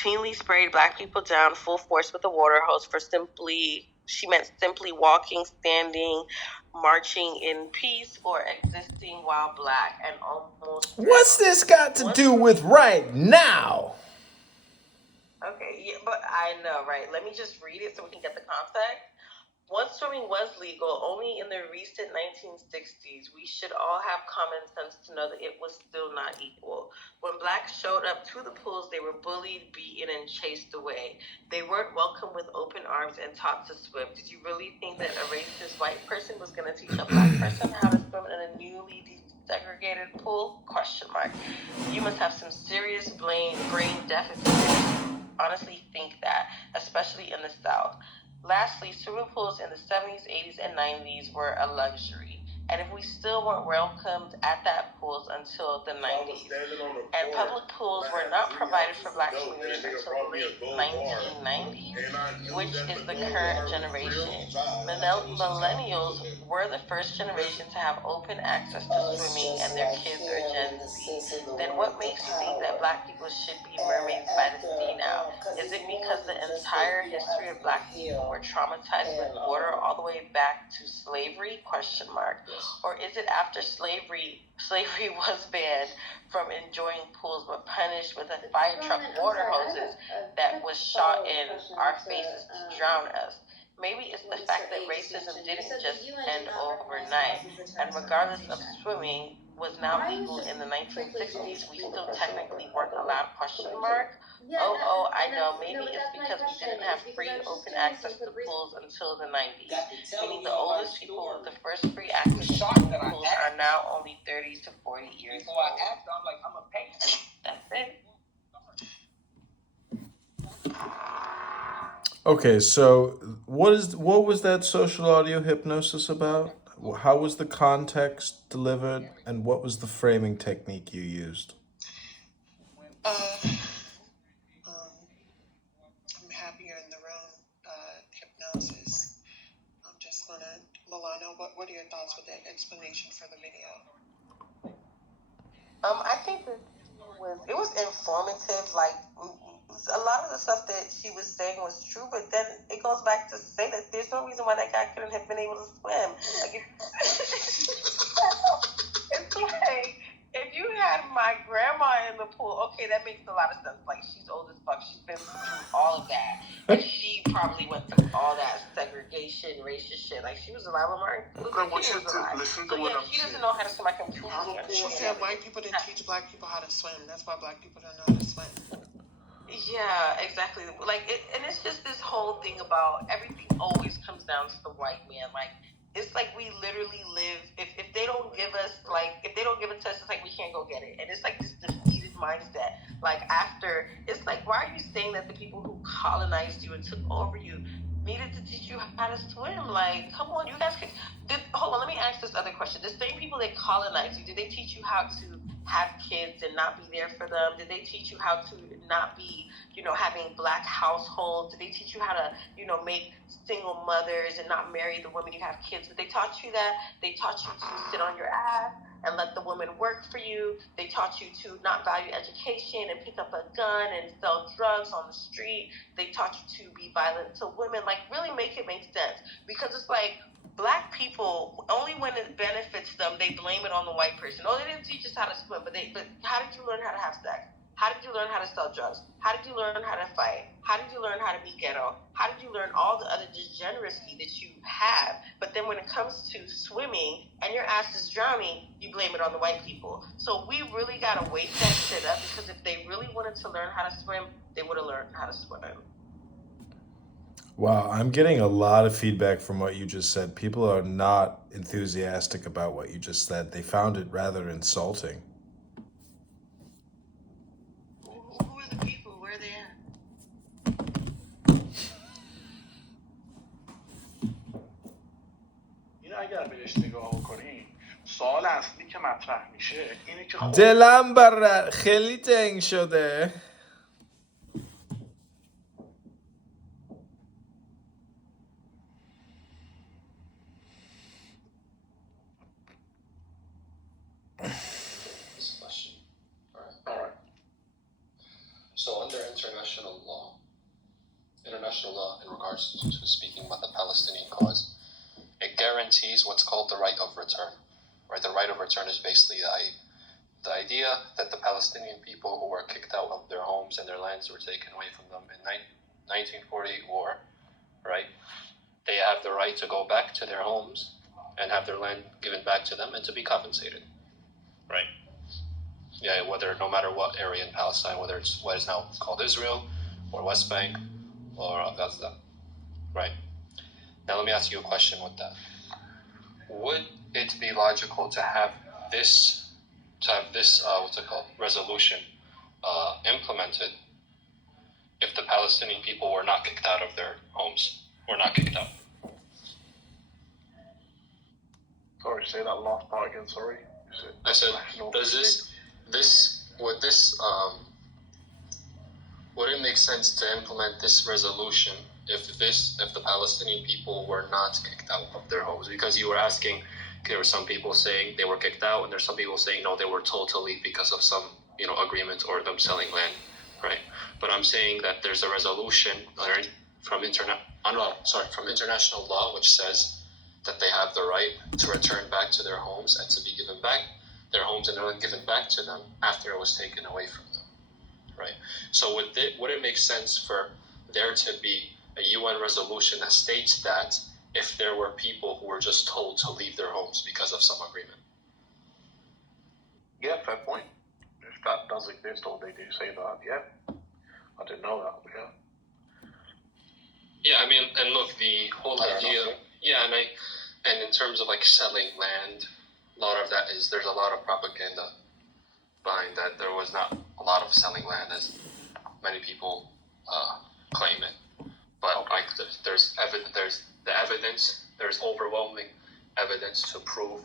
routinely sprayed black people down full force with a water hose for she meant simply walking, standing, marching in peace, or existing while black and almost What's drowned. this got to do with right now? Okay, yeah, but I know, right? Let me just read it so we can get the context. Once swimming was legal, only in the recent 1960s, we should all have common sense to know that it was still not equal. When blacks showed up to the pools, they were bullied, beaten, and chased away. They weren't welcomed with open arms and taught to swim. Did you really think that a racist white person was going to teach a black person how to swim in a newly desegregated pool? Question mark. You must have some serious brain deficit if you honestly think that, especially in the South. Lastly, swimming pools in the 70s, 80s, and 90s were a luxury. And if we still weren't welcomed at that pools until the 90s, and public pools were not provided for black communities until the late 1990s, which is the current generation. Millennials were the first generation to have open access to swimming, and their kids are Gen Z. Then what makes you think that black people should be mermaids by the sea now? Is it because the entire history of black people were traumatized with water all the way back to slavery? Question mark. Or is it after slavery was banned from enjoying pools but punished with a fire truck water hoses that was shot in our faces to drown us? Maybe it's the fact that racism didn't just end overnight, and regardless of swimming was now legal in the 1960s, we still technically weren't allowed? Question mark. I know. Maybe it's because we didn't have free open access to pools until the 90s. Meaning the oldest people with the first free access to swimming pools are now only 30 to 40 years old. So I asked them, I'm like, I'm a patient. That's it. Okay, so what was that social audio hypnosis about? How was the context delivered, and what was the framing technique you used? I'm happier in the room. Hypnosis. I'm just gonna, Milano, what are your thoughts with that explanation for the video? I think that it was informative. Like a lot of the stuff that she was saying was true, but then it goes back to say that there's no reason why that guy couldn't have been able to swim. Like it's like if you had my grandma in the pool, okay, that makes a lot of sense. Like she's old as fuck, she's been through all of that, and she probably went through all that segregation, racist shit. Like she was alive when Martin Luther King was alive. So yeah, she doesn't know how to swim. I completely understand. She said white people didn't teach black people how to swim. That's why black people don't know how to swim. Yeah, exactly. Like, and it's just this whole thing about everything always comes down to the white man. Like, it's like we literally live. If they don't give us, like, if they don't give it to us, it's like we can't go get it. And it's like this defeated mindset. Like after, it's like, why are you saying that the people who colonized you and took over you needed to teach you how to swim? Like, come on, you guys can. Hold on, let me ask this other question. The same people that colonized you, did they teach you how to have kids and not be there for them? Did they teach you how to not be, having black households? Did they teach you how to, make single mothers and not marry the women you have kids with? They taught you that. They taught you to sit on your ass and let the women work for you. They taught you to not value education and pick up a gun and sell drugs on the street. They taught you to be violent to women. Like, really make it make sense. Because it's like, black people, only when it benefits them, they blame it on the white person. Oh, they didn't teach us how to swim, but how did you learn how to have sex? How did you learn how to sell drugs? How did you learn how to fight? How did you learn how to be ghetto? How did you learn all the other degeneracy that you have? But then when it comes to swimming and your ass is drowning, you blame it on the white people. So we really got to wake that shit up, because if they really wanted to learn how to swim, they would have learned how to swim. Wow, I'm getting a lot of feedback from what you just said. People are not enthusiastic about what you just said. They found it rather insulting. Who are the people? Where are they at? این اگر بهش نگاه کنیم سوال اصلی که مطرح میشه اینه که دلم بر خیلی تنگ شده. So under international international law in regards to speaking about the Palestinian cause, it guarantees what's called the right of return. Right, the right of return is basically the idea that the Palestinian people who were kicked out of their homes and their lands were taken away from them in 1948 war, right? They have the right to go back to their homes and have their land given back to them and to be compensated, right? Yeah, no matter what area in Palestine, whether it's what is now called Israel or West Bank or Gaza, right? Now let me ask you a question with that. Would it be logical to have this resolution implemented if the Palestinian people were not kicked out of their homes, were not kicked out? Sorry, say that last part again, sorry. I said, would it make sense to implement this resolution if the Palestinian people were not kicked out of their homes? Because you were asking, there were some people saying they were kicked out, and there's some people saying no, they were told to leave because of some agreement or them selling land, right? But I'm saying that there's a resolution from international law which says that they have the right to return back to their homes and to be given back their homes and then given back to them after it was taken away from them, right? So would it make sense for there to be a UN resolution that states that if there were people who were just told to leave their homes because of some agreement? Yeah, fair point. If that does exist, or they do say that, yeah. I didn't know that, but yeah. Yeah, I mean, and look, the whole idea, and in terms of like selling land, a lot of that there's a lot of propaganda behind that. There was not a lot of selling land as many people claim it, but like there's overwhelming evidence to prove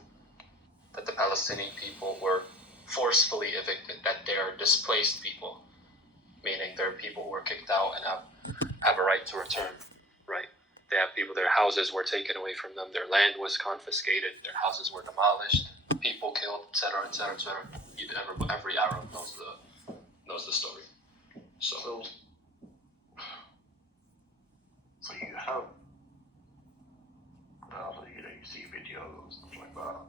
that the Palestinian people were forcefully evicted, that they are displaced people, meaning they're people who were kicked out and have a right to return, right? They have people, their houses were taken away from them, their land was confiscated, their houses were demolished, people killed, etc., etc., etc. Every Arab knows the story. So you have, you see videos and stuff like that.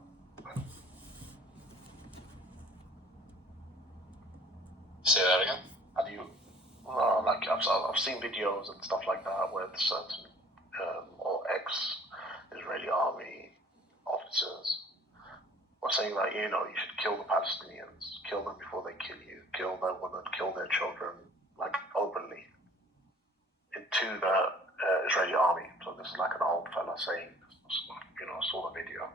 Say that again? Have you? I've seen videos and stuff like that where certain or ex-Israeli army officers were saying that you should kill the Palestinians, kill them before they kill you, kill their women, kill their children, like openly into the Israeli army. So this is like an old fella saying, I saw the video.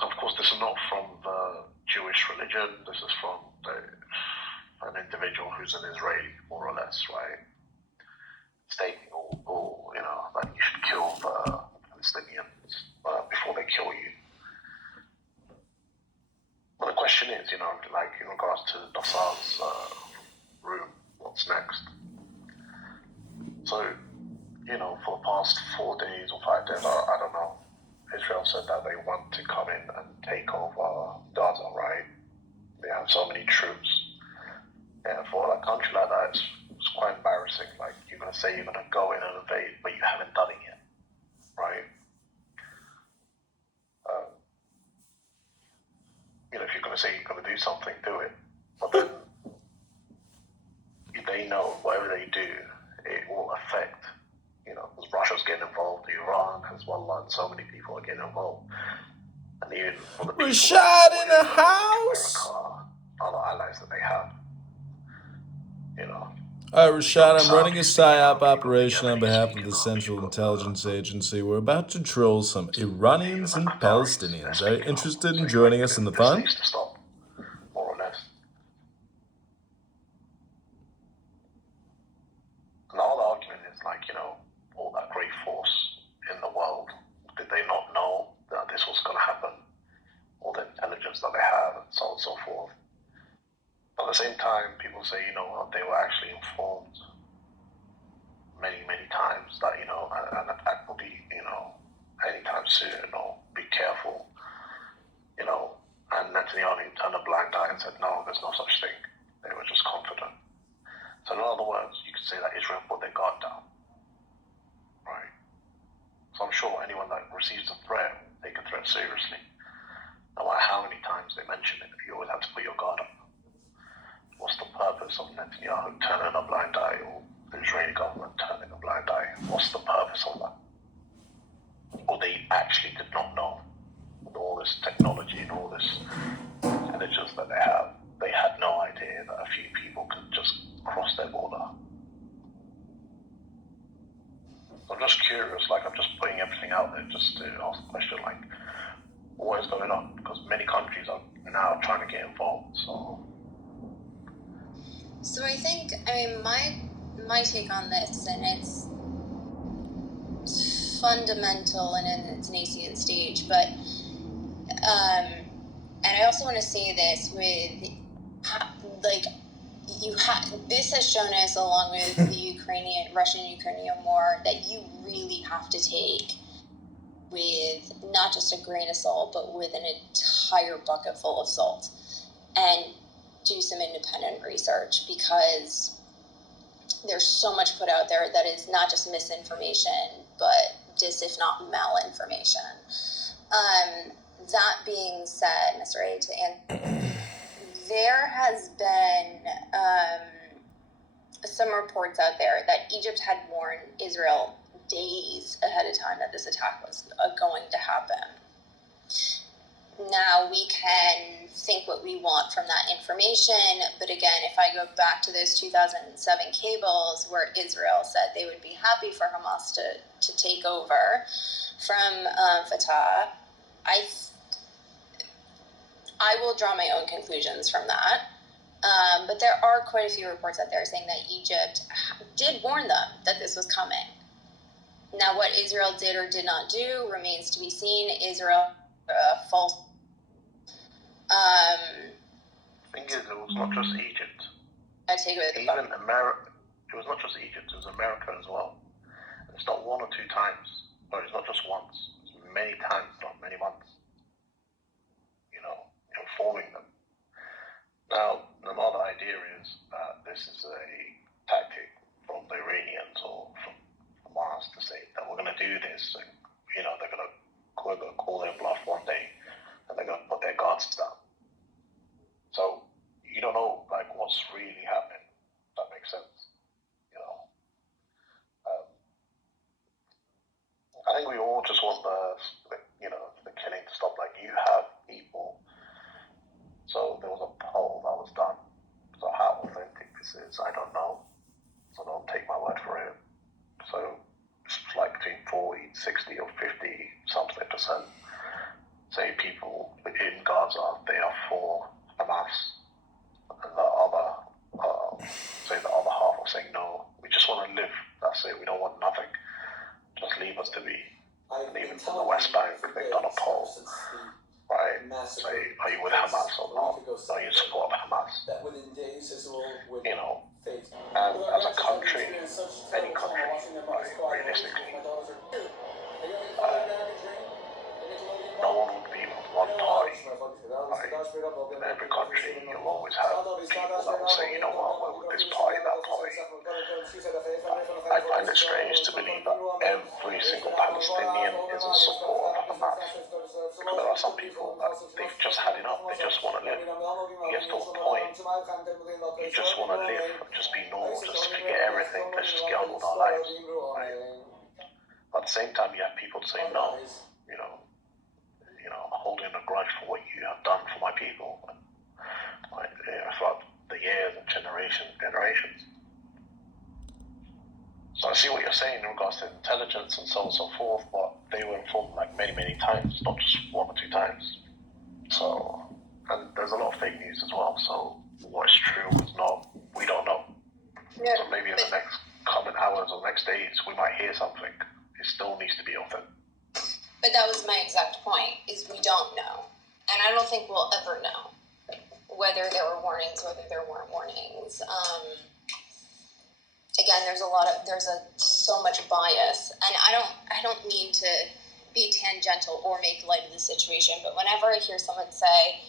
Of course, this is not from the Jewish religion. This is from an individual who's an Israeli, more or less, right? Stating, that you should kill the Palestinians before they kill you. But the question is, like in regards to Nasser's room, what's next? So, for the past 4 days or 5 days, I don't know, Israel said that they want to come in and take over Gaza, right? They have so many troops. And for a country like that, it's quite embarrassing. Like, you're going to say you're going to go in and invade, but you haven't done it yet, right? If you're going to say you're going to do something, do it. But then they know whatever they do, it will affect, because Russia's getting involved, Iran, Hezbollah, and so many people are getting involved. And even for the people Rashad in the house. America, other allies that they have, Rashad, I'm running a PSYOP operation on behalf of the Central Intelligence Agency. We're about to troll some Iranians and Palestinians. Are you interested in joining us in the fun? Needs to stop, more or less. And the whole argument is all that great force in the world, did they not know that this was going to happen? All the intelligence that they have, and so on and so forth. But at the same time, people say, they were actually informed many, many times that, an attack will be, anytime soon, or be careful, and Netanyahu turned a blind eye and said, no, there's no such thing. They They were just confident. So in other words, you could say that Israel put their guard down, right? So I'm sure anyone that receives a threat, take a threat seriously. No matter how many times they mention it, you always have to put your guard up. What's the purpose of Netanyahu turning a blind eye, or the Israeli government turning a blind eye? What's the purpose of that? Or they actually did not know, with all this technology and all this intelligence that they had no idea that a few people could just cross their border. I'm just curious, like I'm just putting everything out there just to ask the question, like, what is going on? Because many countries are now trying to get involved, So I think, my take on this, and it's fundamental and in its nascent stage, but and I also want to say this with, like, this has shown us, along with the Russian-Ukrainian war, that you really have to take with not just a grain of salt, but with an entire bucket full of salt, and do some independent research, because there's so much put out there that is not just misinformation, but if not malinformation. That being said, Mr. A, there has been some reports out there that Egypt had warned Israel days ahead of time that this attack was going to happen. Now, we can think what we want from that information, but again, if I go back to those 2007 cables where Israel said they would be happy for Hamas to take over from Fatah, I will draw my own conclusions from that. But there are quite a few reports out there saying that Egypt did warn them that this was coming. Now, what Israel did or did not do remains to be seen. Israel false. thing is, it was not just Egypt. I take it with Even America. It was not just Egypt. It was America as well. And it's not one or two times. No, it's not just once. It's many times, not many months. Informing them. Now, another idea is that this is a tactic from the Iranians or from Hamas to say that we're going to do this, and they're going to call their bluff one day, and they're going to put their guards down. So you don't know what's really happening. If that makes sense. I think we all just want the killing to stop. Like, you have people. So there was a poll that was done. So how authentic this is, I don't know. So don't take my word for it. So it's like between 40, 60 or 50 something percent say people in Gaza, they are for Hamas. And the other half are saying, no, we just want to live. That's it. We don't want nothing. Just leave us to be. And even from the West Bank, they've done a poll. Right, say, are you with Hamas or not? Are you support Hamas? And as a country, any country, realistically, no one would be with one party. In every country, you'll always have people that will say, we're with this party, that party. I find it strange to believe that every single Palestinian is in support of Hamas. Because there are some people that they've just had enough. They just want to live. It gets to a point, you just want to live and just be normal, just forget everything. Let's just get on with our lives. Right? But at the same time, you have people saying, no, holding a grudge for what you have done for my people. Throughout the years and generations. So I see what you're saying in regards to intelligence and so on and so forth, but they were informed many, many times, not just one or two times. So, and there's a lot of fake news as well, so what's true, what's not, we don't know. Yeah, so maybe in the next coming hours or next days, we might hear something. It still needs to be authentic. But that was my exact point, is we don't know. And I don't think we'll ever know whether there were warnings, whether there weren't warnings. Again, there's so much bias, and I don't mean to be tangential or make light of the situation, but whenever I hear someone say,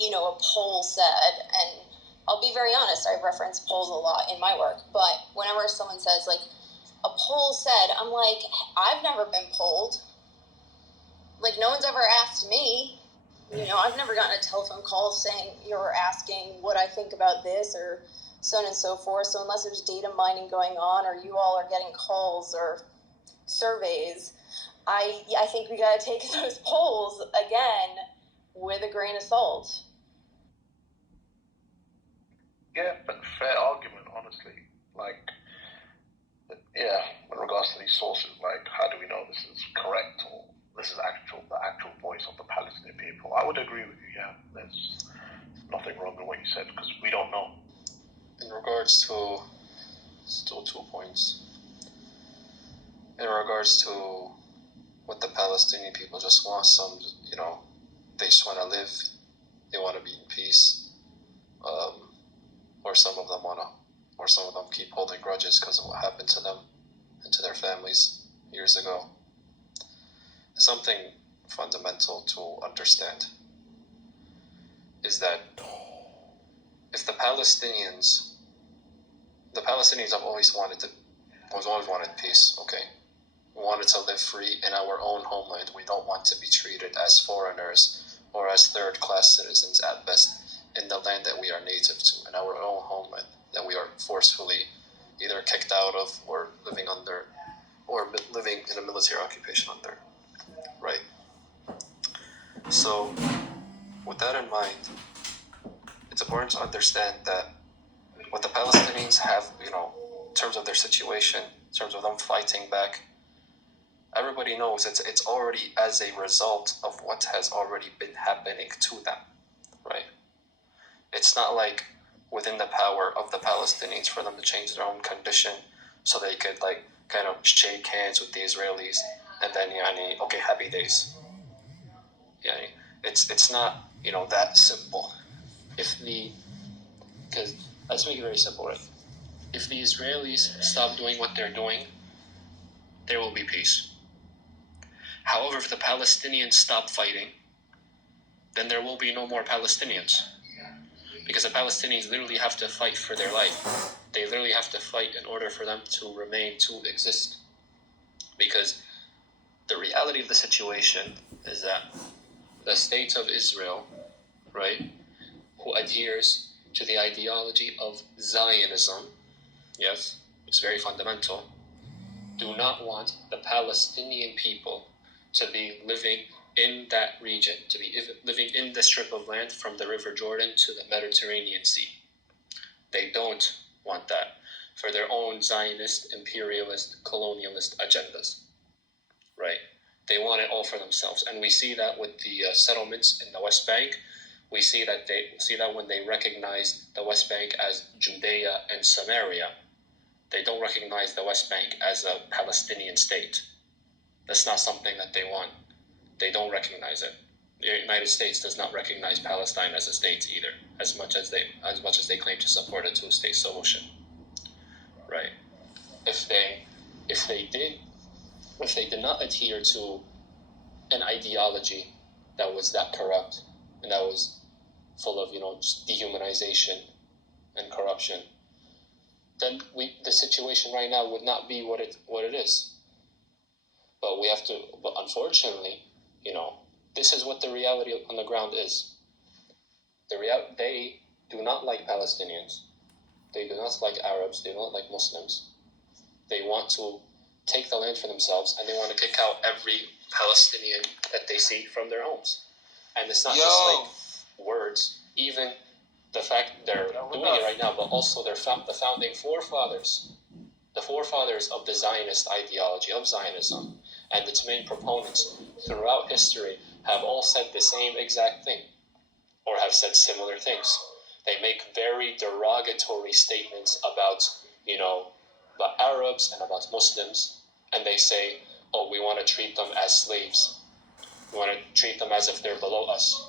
a poll said, and I'll be very honest, I reference polls a lot in my work, but whenever someone says, like, a poll said, I'm like, I've never been polled. Like, no one's ever asked me. You know, I've never gotten a telephone call saying you're asking what I think about this or so on and so forth. So unless there's data mining going on or you all are getting calls or surveys, I think we got to take those polls, again, with a grain of salt. Yeah, but fair argument, honestly. Like, yeah, in regards to these sources, like, how do we know this is correct or this is the actual voice of the Palestinian people? I would agree with you, yeah. There's nothing wrong with what you said, because we don't know. In regards to, still 2 points. In regards to what the Palestinian people just want, some, you know, they just want to live, they want to be in peace, or some of them keep holding grudges because of what happened to them and to their families years ago. Something fundamental to understand is that if the Palestinians have always wanted peace, okay? We wanted to live free in our own homeland. We don't want to be treated as foreigners or as third-class citizens at best in the land that we are native to, in our own homeland, that we are forcefully either kicked out of or living under, or living in a military occupation under, right? So, with that in mind, it's important to understand that what the Palestinians have, you know, in terms of their situation, in terms of them fighting back, everybody knows it's already as a result of what has already been happening to them, right? It's not like within the power of the Palestinians for them to change their own condition so they could, like, kind of shake hands with the Israelis and then, okay, happy days. It's not, you know, that simple. Because let's make it very simple, right? If the Israelis stop doing what they're doing, there will be peace. However, if the Palestinians stop fighting, then there will be no more Palestinians. Because the Palestinians literally have to fight for their life. They literally have to fight in order for them to remain, to exist. Because the reality of the situation is that the state of Israel, right, who adheres to the ideology of Zionism, yes, it's very fundamental, do not want the Palestinian people to be living in that region, to be living in the strip of land from the River Jordan to the Mediterranean Sea. They don't want that for their own Zionist, imperialist, colonialist agendas, right? They want it all for themselves. And we see that with the settlements in the West Bank. We see that when they recognize the West Bank as Judea and Samaria. They don't recognize the West Bank as a Palestinian state. That's not something that they want. They don't recognize it. The United States does not recognize Palestine as a state either, as much as they claim to support a two-state solution. Right? If they did not adhere to an ideology that was that corrupt and that was full of, just dehumanization and corruption, then the situation right now would not be what it is. But unfortunately, this is what the reality on the ground is. They do not like Palestinians. They do not like Arabs. They do not like Muslims. They want to take the land for themselves, and they want to kick out every Palestinian that they see from their homes. And it's not just like words. Even the fact they're doing it right now, but also the founding forefathers, the forefathers of the Zionist ideology, of Zionism, and its main proponents throughout history have all said the same exact thing, or have said similar things. They make very derogatory statements about, about Arabs and about Muslims, and they say, oh, we want to treat them as slaves. We want to treat them as if they're below us.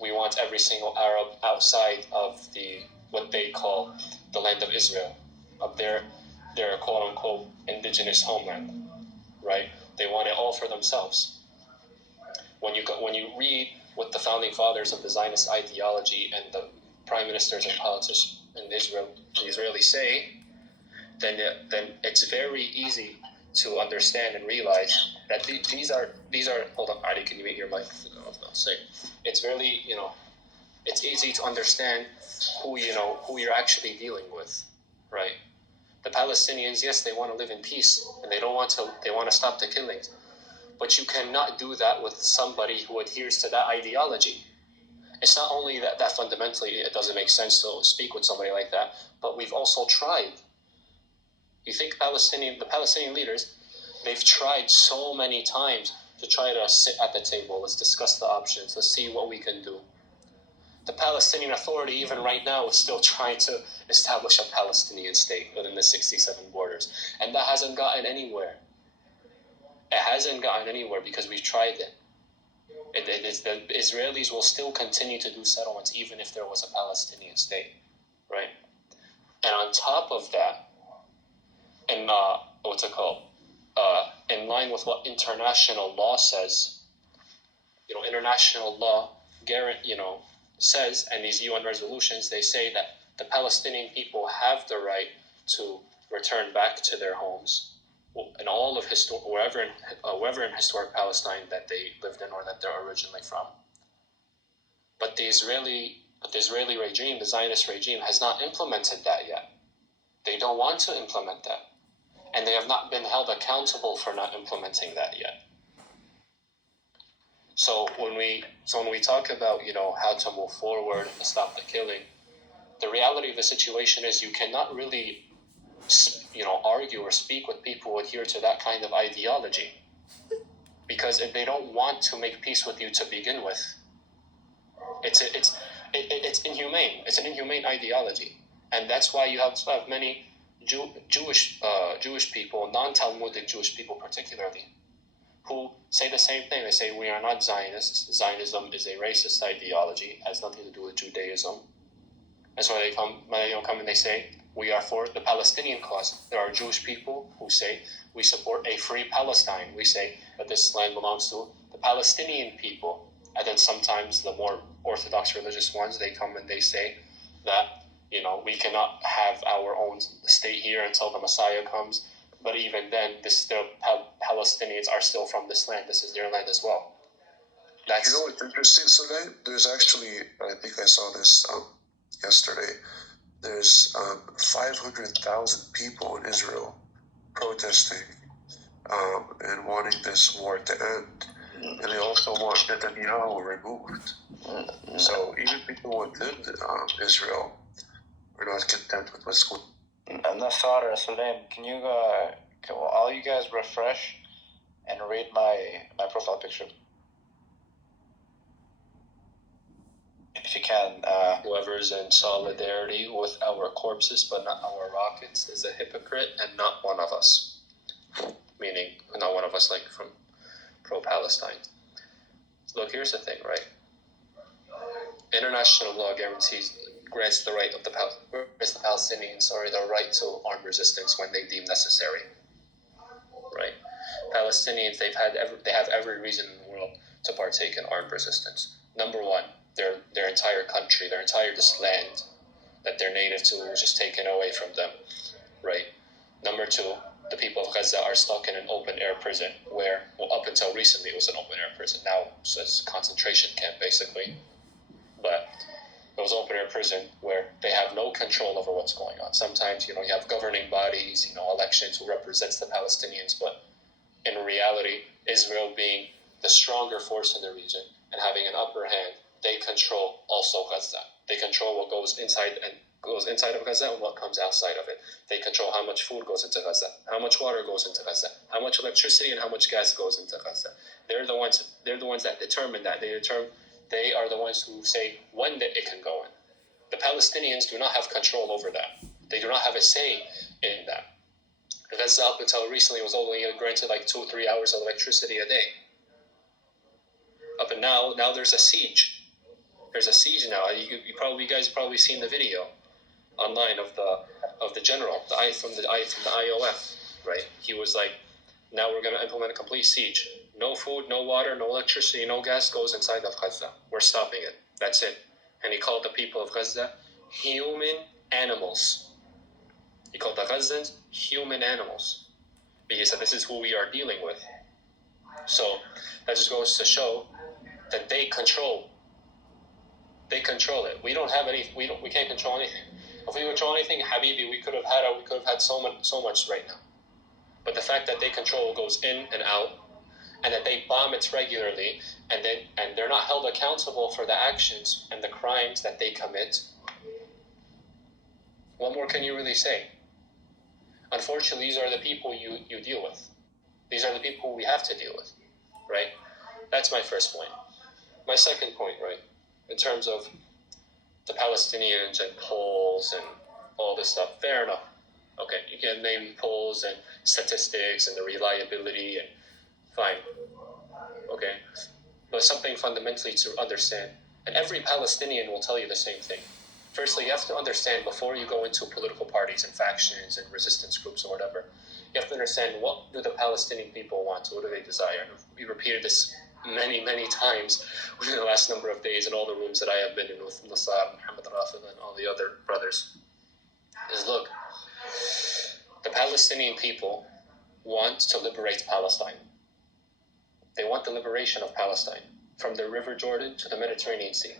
We want every single Arab outside of what they call the land of Israel, of their quote-unquote indigenous homeland, right? They want it all for themselves. When you read what the founding fathers of the Zionist ideology and the prime ministers and politicians in Israel, the Israelis say, then it's very easy to understand and realize that these are. Hold on, Ali, can you mute your mic? No, say. It's really, it's easy to understand who you're actually dealing with, right? The Palestinians, yes, they want to live in peace and they want to stop the killings, but you cannot do that with somebody who adheres to that ideology. It's not only that fundamentally it doesn't make sense to speak with somebody like that, but we've also tried. You think the Palestinian leaders, they've tried so many times to try to sit at the table. Let's discuss the options. Let's see what we can do. The Palestinian Authority, even right now, is still trying to establish a Palestinian state within the 67 borders. And that hasn't gotten anywhere. It hasn't gotten anywhere because we've tried it. The Israelis will still continue to do settlements even if there was a Palestinian state, right? And on top of that, in in line with what international law says, international law, says, and these UN resolutions, they say that the Palestinian people have the right to return back to their homes in all of wherever in historic Palestine that they lived in or that they're originally from. But the Israeli regime, the Zionist regime, has not implemented that yet. They don't want to implement that. And they have not been held accountable for not implementing that yet. So when we talk about, how to move forward and stop the killing, the reality of the situation is you cannot really, argue or speak with people who adhere to that kind of ideology, because if they don't want to make peace with you to begin with, it's inhumane. It's an inhumane ideology, and that's why you have many Jewish people, non-Talmudic Jewish people particularly, who say the same thing. They say, we are not Zionists. Zionism is a racist ideology. It has nothing to do with Judaism. That's why they come and they say, we are for the Palestinian cause. There are Jewish people who say, we support a free Palestine. We say that this land belongs to the Palestinian people. And then sometimes the more Orthodox religious ones, they come and they say that, we cannot have our own state here until the Messiah comes. But even then, the Palestinians are still from this land. This is their land as well. What's interesting, Soleil? There's actually, I think I saw this yesterday, there's 500,000 people in Israel protesting and wanting this war to end. And they also want Netanyahu removed. So even people within Israel are not content with what's going on. Nassar, Sulaim, can all you guys refresh and read my profile picture? If you can. Whoever's in solidarity with our corpses but not our rockets is a hypocrite and not one of us. Meaning, not one of us like from pro-Palestine. Look, here's the thing, right? International law grants the right of the Palestinians, the right to armed resistance when they deem necessary. Right? Palestinians, they have every reason in the world to partake in armed resistance. Number one, their entire country, their entire land that they're native to was just taken away from them. Right? Number two, the people of Gaza are stuck in an open-air prison where, up until recently, it was an open-air prison. Now it's a concentration camp, basically. But it was open-air prison where they have no control over what's going on. Sometimes, you have governing bodies, elections who represents the Palestinians, but in reality, Israel being the stronger force in the region and having an upper hand, they control also Gaza. They control what goes inside of Gaza and what comes outside of it. They control how much food goes into Gaza, how much water goes into Gaza, how much electricity and how much gas goes into Gaza. They're the ones that determine that. They are the ones who say when it can go in. The Palestinians do not have control over that. They do not have a say in that. Gaza, up until recently, was only granted 2 or 3 hours of electricity a day. Up and now there's a siege. There's a siege now. You guys probably seen the video online of the general, from the IOF, right? He was like, now we're going to implement a complete siege. No food, no water, no electricity, no gas goes inside of Gaza. We're stopping it. That's it. And he called the people of Gaza human animals. He called the Gazans human animals. But he said this is who we are dealing with. So that just goes to show that they control it. We don't have any. We can't control anything. If we control anything, Habibi, we could have had so much right now. But the fact that they control what goes in and out, and that they bomb it regularly, and they're not held accountable for the actions and the crimes that they commit. What more can you really say? Unfortunately, these are the people you deal with. These are the people we have to deal with, right? That's my first point. My second point, right, in terms of the Palestinians and polls and all this stuff, fair enough. Okay, you can name polls and statistics and the reliability, and fine. Okay, but something fundamentally to understand, and every Palestinian will tell you the same thing. Firstly, you have to understand before you go into political parties and factions and resistance groups or whatever, you have to understand what do the Palestinian people want, what do they desire. We repeated this many times within the last number of days in all the rooms that I have been in with Nassar, Muhammad Rafid, and all the other brothers, is look, the Palestinian people want to liberate Palestine. They want the liberation of Palestine from the River Jordan to the Mediterranean Sea.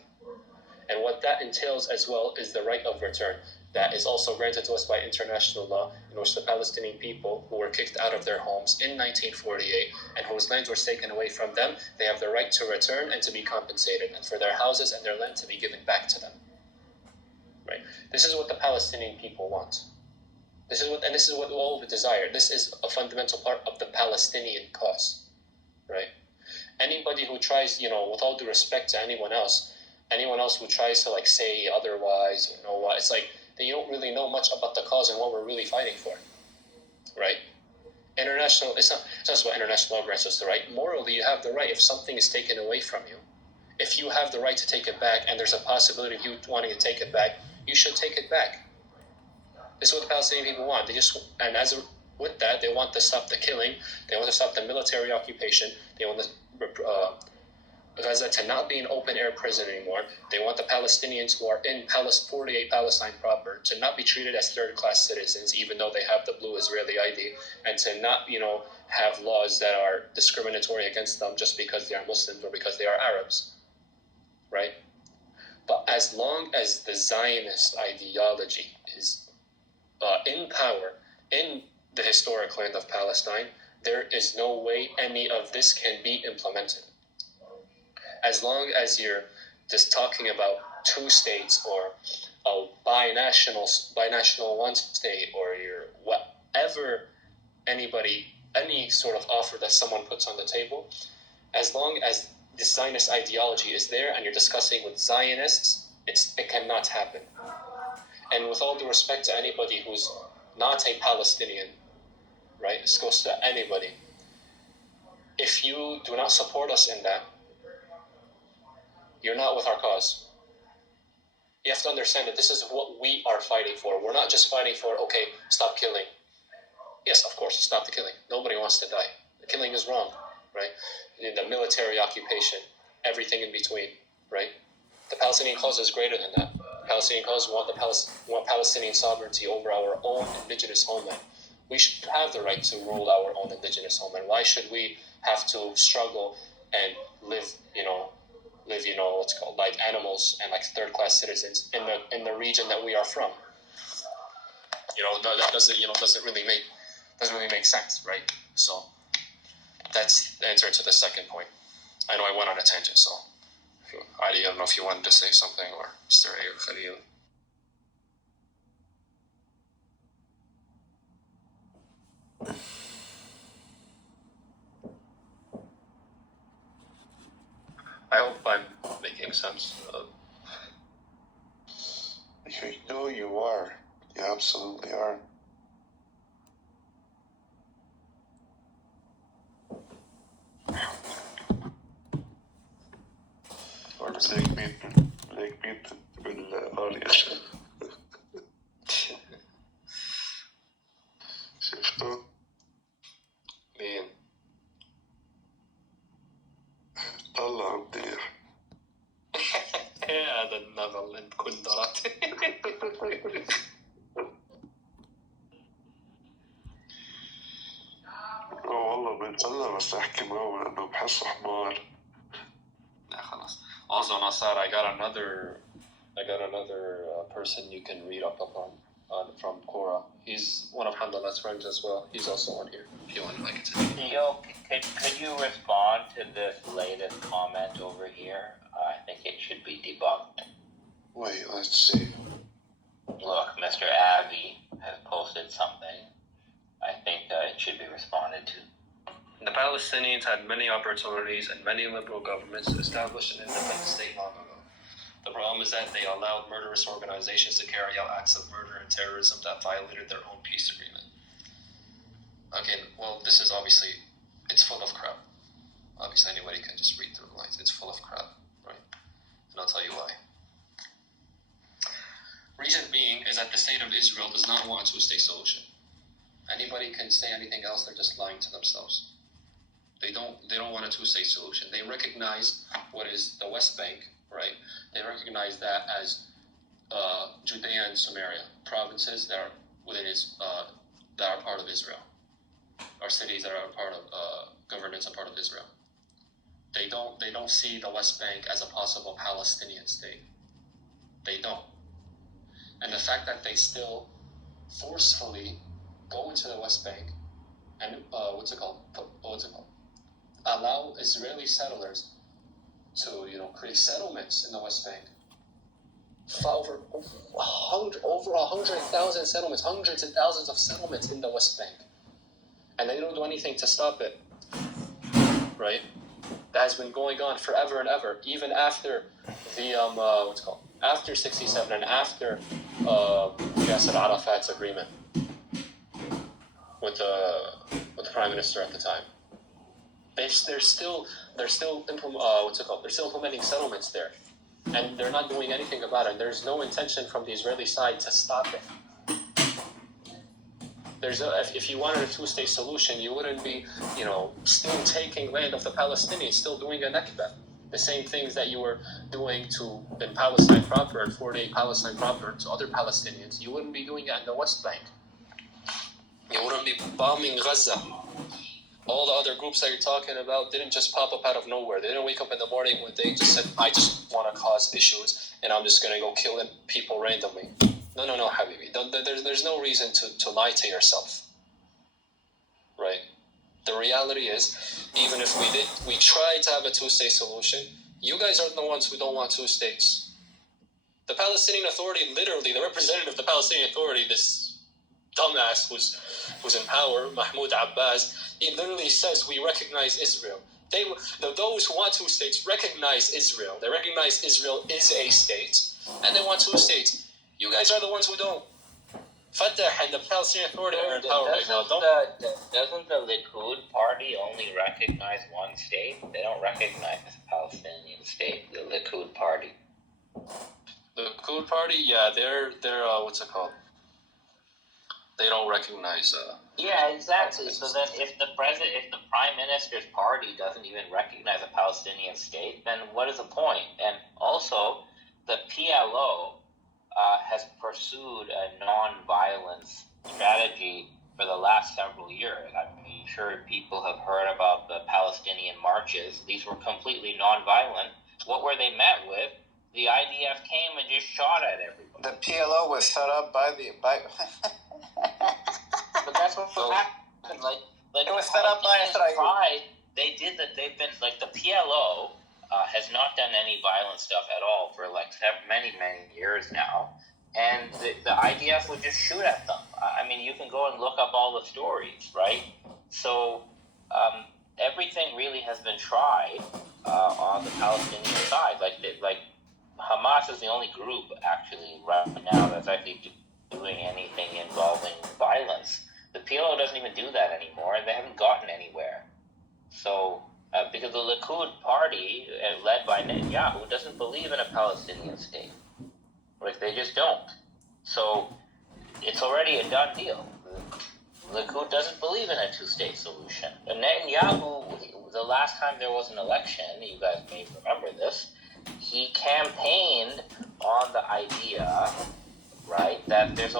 And what that entails as well is the right of return. That is also granted to us by international law, in which the Palestinian people who were kicked out of their homes in 1948 and whose lands were taken away from them, they have the right to return and to be compensated, and for their houses and their land to be given back to them. Right? This is what the Palestinian people want. This is what all we desire. This is a fundamental part of the Palestinian cause. Right? Anybody who tries, with all due respect to anyone else who tries to say otherwise or know what, it's like they don't really know much about the cause and what we're really fighting for, right? It's not just what international law grants us the right. Morally, you have the right if something is taken away from you. If you have the right to take it back and there's a possibility of you wanting to take it back, you should take it back. This is what the Palestinian people want. With that, they want to stop the killing. They want to stop the military occupation. They want Gaza to not be an open-air prison anymore. They want the Palestinians who are in 48 Palestine proper to not be treated as third-class citizens, even though they have the blue Israeli ID, and to not, have laws that are discriminatory against them just because they are Muslims or because they are Arabs, right? But as long as the Zionist ideology is in power in the historic land of Palestine, there is no way any of this can be implemented. As long as you're just talking about two states or a binational one state, or your whatever any sort of offer that someone puts on the table, as long as the Zionist ideology is there and you're discussing with Zionists, it cannot happen. And with all due respect to anybody who's not a Palestinian, right? This goes to anybody. If you do not support us in that, you're not with our cause. You have to understand that this is what we are fighting for. We're not just fighting for, okay, stop killing. Yes, of course, stop the killing. Nobody wants to die. The killing is wrong, right? The military occupation, everything in between, right? The Palestinian cause is greater than that. The Palestinian cause want Palestinian sovereignty over our own indigenous homeland. We should have the right to rule our own indigenous homeland. Why should we have to struggle and live like animals and like third-class citizens in the region that we are from? That doesn't really make sense, right? So that's the answer to the second point. I know I went on a tangent, so I don't know if you wanted to say something, or Mr. A or Khalil. I hope I'm making sense. You are. You absolutely are. ليك ميت بالقارئ. شفته؟ مين؟ طلع منيح. هذا النغل اللي كنت درت. بتصدق بس احكي معه لانه بحسه حمار. لا خلاص. Also, Nassar, I got another person you can read up upon from Quora. He's one of Hamdallah's friends as well. He's also on here if you want to continue. Yo, could you respond to this latest comment over here? I think it should be debunked. Wait, let's see. Look, Mr. Abbey has posted something. I think it should be responded to. The Palestinians had many opportunities and many liberal governments to establish an independent state long ago. The problem is that they allowed murderous organizations to carry out acts of murder and terrorism that violated their own peace agreement. Okay, well, this is obviously, it's full of crap. Obviously, anybody can just read through the lines. It's full of crap, right? And I'll tell you why. Reason being is that the state of Israel does not want a two-state solution. Anybody can say anything else, they're just lying to themselves. They don't want a two-state solution. They recognize what is the West Bank, right? They recognize that as Judea and Samaria, provinces that are within that are part of Israel, or cities that are part of governance and part of Israel. They don't see the West Bank as a possible Palestinian state. They don't. And the fact that they still forcefully go into the West Bank and allow Israeli settlers to create settlements in the West Bank. Over 100,000 settlements, hundreds of thousands of settlements in the West Bank, and they don't do anything to stop it. Right? That has been going on forever and ever, even after the after '67 and after Yasser Arafat's agreement with the prime minister at the time. They're still implementing settlements there, and they're not doing anything about it. There's no intention from the Israeli side to stop it. If you wanted a two-state solution, you wouldn't be, still taking land of the Palestinians, still doing a Nakba. The same things that you were doing in Palestine proper and 48 Palestine proper to other Palestinians, you wouldn't be doing it in the West Bank. You wouldn't be bombing Gaza. All the other groups that you're talking about didn't just pop up out of nowhere. They didn't wake up in the morning one day and just said, I just want to cause issues and I'm just going to go kill people randomly. No, Habibi. There's no reason to lie to yourself. Right? The reality is, even if we tried to have a two-state solution, you guys are the ones who don't want two states. The Palestinian Authority, literally, the representative of the Palestinian Authority, this dumbass who's in power, Mahmoud Abbas, he literally says, we recognize Israel. Those who want two states recognize Israel. They recognize Israel is a state, and they want two states. You guys are the ones who don't. Fatah and the Palestinian Authority are in power right now. Doesn't the Likud party only recognize one state? They don't recognize the Palestinian state, the Likud party. The Likud party, yeah, they're what's it called? They don't recognize. Yeah, exactly. So then, if the prime minister's party doesn't even recognize a Palestinian state, then what is the point? And also, the PLO has pursued a non-violence strategy for the last several years. I'm sure people have heard about the Palestinian marches. These were completely non-violent. What were they met with? The IDF came and just shot at everybody. The PLO was set up by But that's what happened. Like it was set up by Israel. They've been like the PLO has not done any violent stuff at all for like many years now, and the IDF would just shoot at them. I mean, you can go and look up all the stories, right? So everything really has been tried on the Palestinian side. Like Hamas is the only group actually right now that's actually doing anything involving violence. The PLO doesn't even do that anymore, and they haven't gotten anywhere. So, because the Likud party, led by Netanyahu, doesn't believe in a Palestinian state. Like, they just don't. So, it's already a done deal. The Likud doesn't believe in a two-state solution. And Netanyahu, the last time there was an election, you guys may remember this, he campaigned on the idea, right, that there's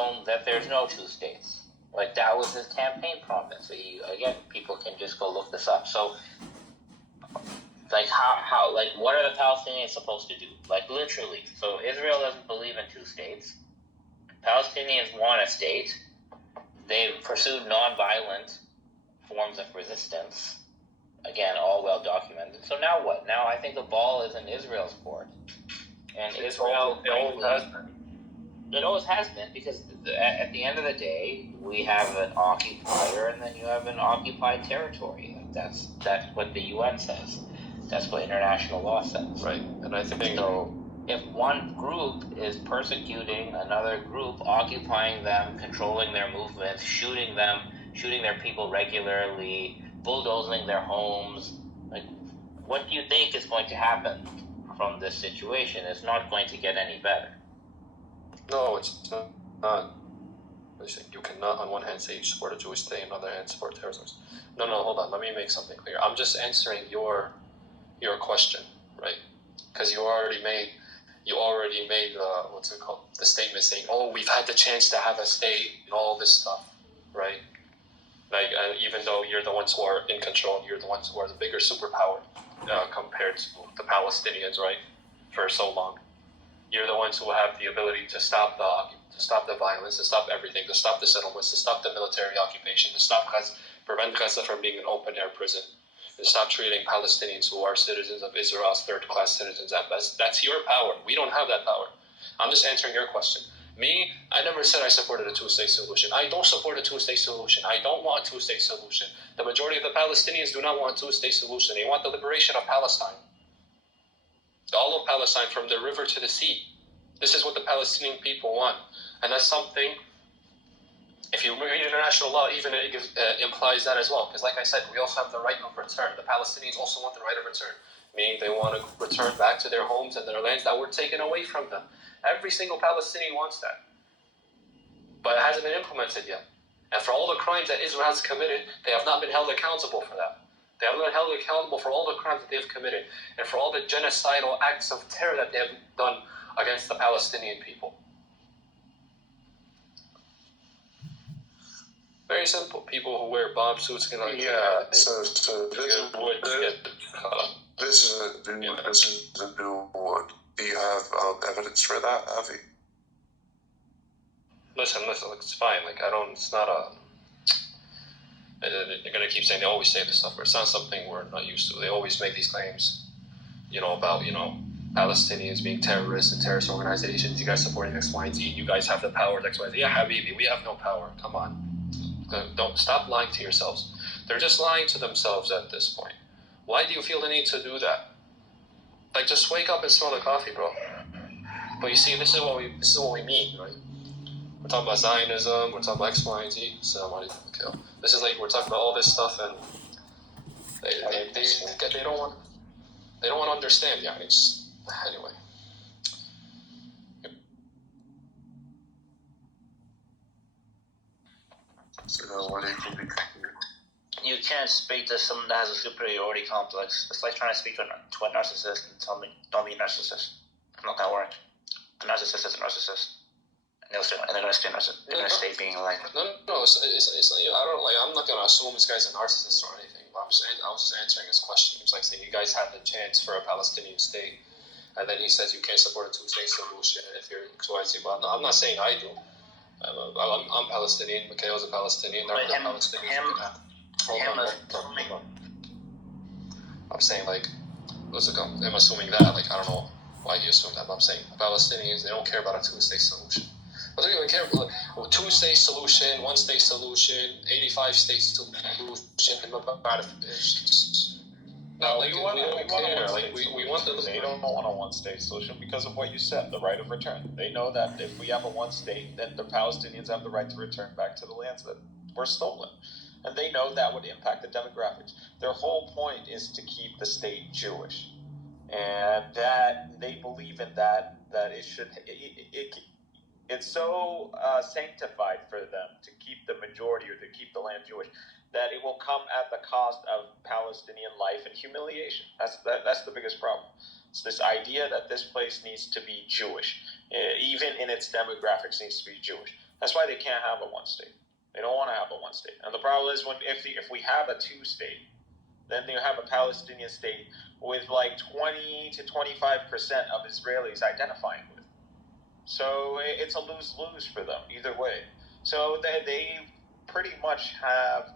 no two states. Like, that was his campaign promise. So again, people can just go look this up. So, like, how, like, what are the Palestinians supposed to do? Like, literally. So, Israel doesn't believe in two states. Palestinians want a state. They've pursued non-violent forms of resistance. Again, all well documented. So now what? Now I think the ball is in Israel's court. And Israel... It always has been. It always has been, because at the end of the day, we have an occupier and then you have an occupied territory. That's what the UN says. That's what international law says. Right, and I think... So, if one group is persecuting another group, occupying them, controlling their movements, shooting their people regularly, bulldozing their homes, like, what do you think is going to happen from this situation? It's not going to get any better. No, it's not. Listen, you cannot on one hand say you support a Jewish state, on the other hand support terrorism. No, hold on. Let me make something clear. I'm just answering your question, right? Because you already made what's it called? The statement saying, "Oh, we've had the chance to have a state and all this stuff," right? Like, even though you're the ones who are in control, you're the ones who are the bigger superpower compared to the Palestinians, right? For so long, you're the ones who have the ability to stop the violence, to stop everything, to stop the settlements, to stop the military occupation, to prevent Gaza from being an open-air prison, to stop treating Palestinians who are citizens of Israel as third-class citizens at best. That's your power. We don't have that power. I'm just answering your question. Me, I never said I supported a two-state solution. I don't support a two-state solution. I don't want a two-state solution. The majority of the Palestinians do not want a two-state solution. They want the liberation of Palestine. All of Palestine, from the river to the sea. This is what the Palestinian people want. And that's something, if you read international law, even it implies that as well. Because like I said, we also have the right of return. The Palestinians also want the right of return, meaning they want to return back to their homes and their lands that were taken away from them. Every single Palestinian wants that. But it hasn't been implemented yet. And for all the crimes that Israel has committed, they have not been held accountable for that. They have not been held accountable for all the crimes that they've committed and for all the genocidal acts of terror that they have done against the Palestinian people. Very simple. People who wear bomb suits can like So this is a new one. Do you have evidence for that, Avi? Listen, it's fine. Like, it's not a... They're going to keep saying, they always say this stuff, but it's not something we're not used to. They always make these claims, about, Palestinians being terrorists and terrorist organizations. You guys supporting X, Y, and Z. You guys have the power, X, Y, Z. Yeah, Habibi, we have no power. Come on. Don't stop lying to yourselves. They're just lying to themselves at this point. Why do you feel the need to do that? Like, just wake up and smell the coffee, bro. But you see, this is what we mean, right? We're talking about Zionism, we're talking about X, Y, and Z. This is like, we're talking about all this stuff, and they don't want to understand. Yeah, anyway. You can't speak to someone that has a superiority complex. It's like trying to speak to a narcissist and tell me, don't be a narcissist. It's not gonna work. A narcissist is a narcissist. And they're gonna stay narcissist. They're gonna stay being like... No, it's I don't, like, I'm not gonna assume this guy's a narcissist or anything. I was just answering his question. He was like saying, you guys had the chance for a Palestinian state. And then he says you can't support a two-state solution if you're XYZ. But I'm not saying I do. I'm Palestinian. Mikhail's a Palestinian. I'm saying, like, I'm assuming that. Like, I don't know why you assume that, but I'm saying Palestinians, they don't care about a two-state solution. But they don't even care about a two-state solution, one-state solution, 85-state solution, No, we want the... They don't want a one-state solution because of what you said, the right of return. They know that if we have a one-state, then the Palestinians have the right to return back to the lands that were stolen. And they know that would impact the demographics. Their whole point is to keep the state Jewish. And that they believe in that it should... It's so sanctified for them to keep the majority or to keep the land Jewish that it will come at the cost of Palestinian life and humiliation. That's the biggest problem. It's this idea that this place needs to be Jewish, even in its demographics needs to be Jewish. That's why they can't have a one state. They don't want to have a one state. And the problem is if we have a two state, then you have a Palestinian state with like 20 to 25% of Israelis identifying with. So it's a lose-lose for them either way. So they pretty much have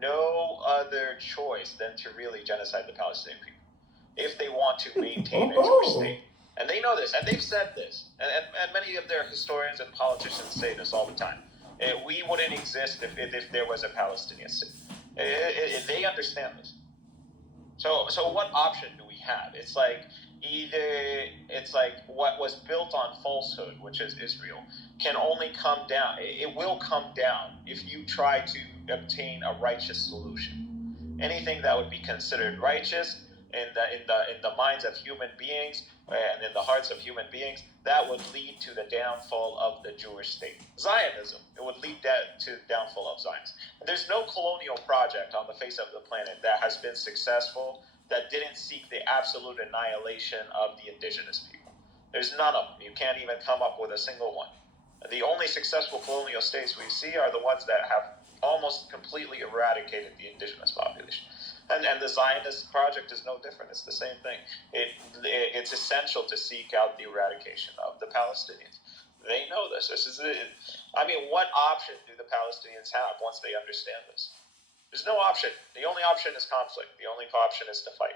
no other choice than to really genocide the Palestinian people if they want to maintain a Jewish state. And they know this, and they've said this. And many of their historians and politicians say this all the time. We wouldn't exist if there was a Palestinian state. They understand this. So what option do we have? It's like what was built on falsehood, which is Israel, can only come down. It will come down if you try to obtain a righteous solution. Anything that would be considered righteous in the minds of human beings and in the hearts of human beings, that would lead to the downfall of the Jewish state. Zionism, it would lead to the downfall of Zionism. There's no colonial project on the face of the planet that has been successful that didn't seek the absolute annihilation of the indigenous people. There's none of them. You can't even come up with a single one. The only successful colonial states we see are the ones that have almost completely eradicated the indigenous population. And the Zionist project is no different. It's the same thing. It's essential to seek out the eradication of the Palestinians. They know this. This is it. I mean, what option do the Palestinians have once they understand this? There's no option. The only option is conflict. The only option is to fight.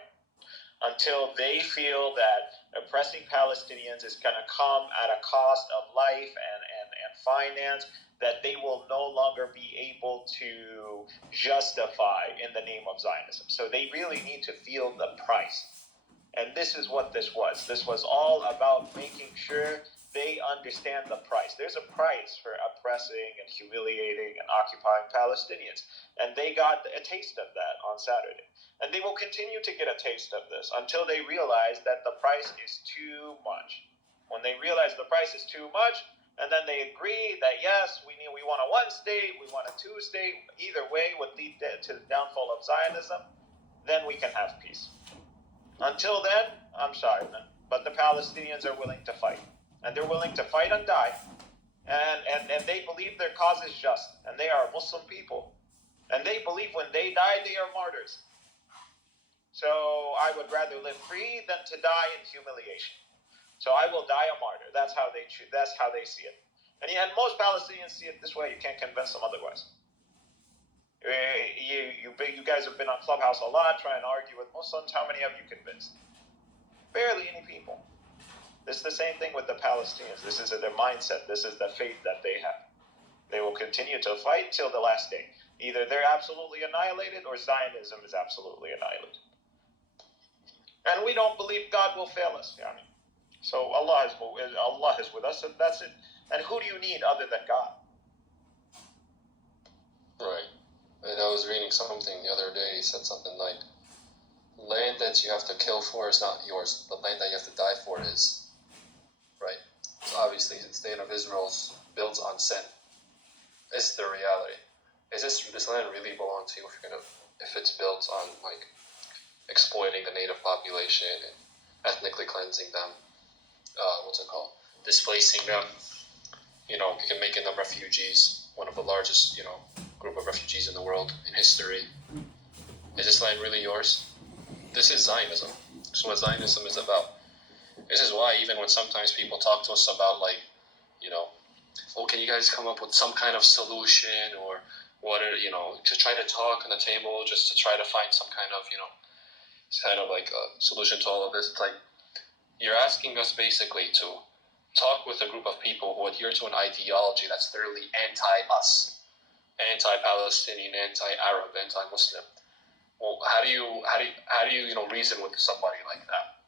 Until they feel that oppressing Palestinians is going to come at a cost of life and finance, that they will no longer be able to justify in the name of Zionism. So they really need to feel the price. And this is what this was. This was all about making sure they understand the price. There's a price for oppressing and humiliating and occupying Palestinians. And they got a taste of that on Saturday. And they will continue to get a taste of this until they realize that the price is too much. When they realize the price is too much, and then they agree that yes, we want a one state, we want a two state, either way would lead to the downfall of Zionism, then we can have peace. Until then, I'm sorry, man, but the Palestinians are willing to fight. And they're willing to fight and die. And they believe their cause is just. And they are Muslim people. And they believe when they die, they are martyrs. So I would rather live free than to die in humiliation. So I will die a martyr. That's how they choose. That's how they see it. And most Palestinians see it this way. You can't convince them otherwise. You guys have been on Clubhouse a lot trying to argue with Muslims. How many have you convinced? Barely any people. This is the same thing with the Palestinians. This is their mindset. This is the faith that they have. They will continue to fight till the last day. Either they're absolutely annihilated or Zionism is absolutely annihilated. And we don't believe God will fail us. I mean, so Allah is with us, and that's it. And who do you need other than God? Right. And I was reading something the other day. He said something like, land that you have to kill for is not yours. The land that you have to die for is. Right. So obviously, the state of Israel's built on sin. It's the reality. Is this land really belong to you if it's built on like exploiting the native population and ethnically cleansing them? Displacing them. You can make them refugees. One of the largest, group of refugees in the world in history. Is this land really yours? This is Zionism. This is what Zionism is about. This is why even when sometimes people talk to us about can you guys come up with some kind of solution or to try to talk on the table just to try to find some kind of, a solution to all of this. It's like, you're asking us basically to talk with a group of people who adhere to an ideology that's thoroughly anti-us, anti-Palestinian, anti-Arab, anti-Muslim. Well, how do you reason with somebody like that?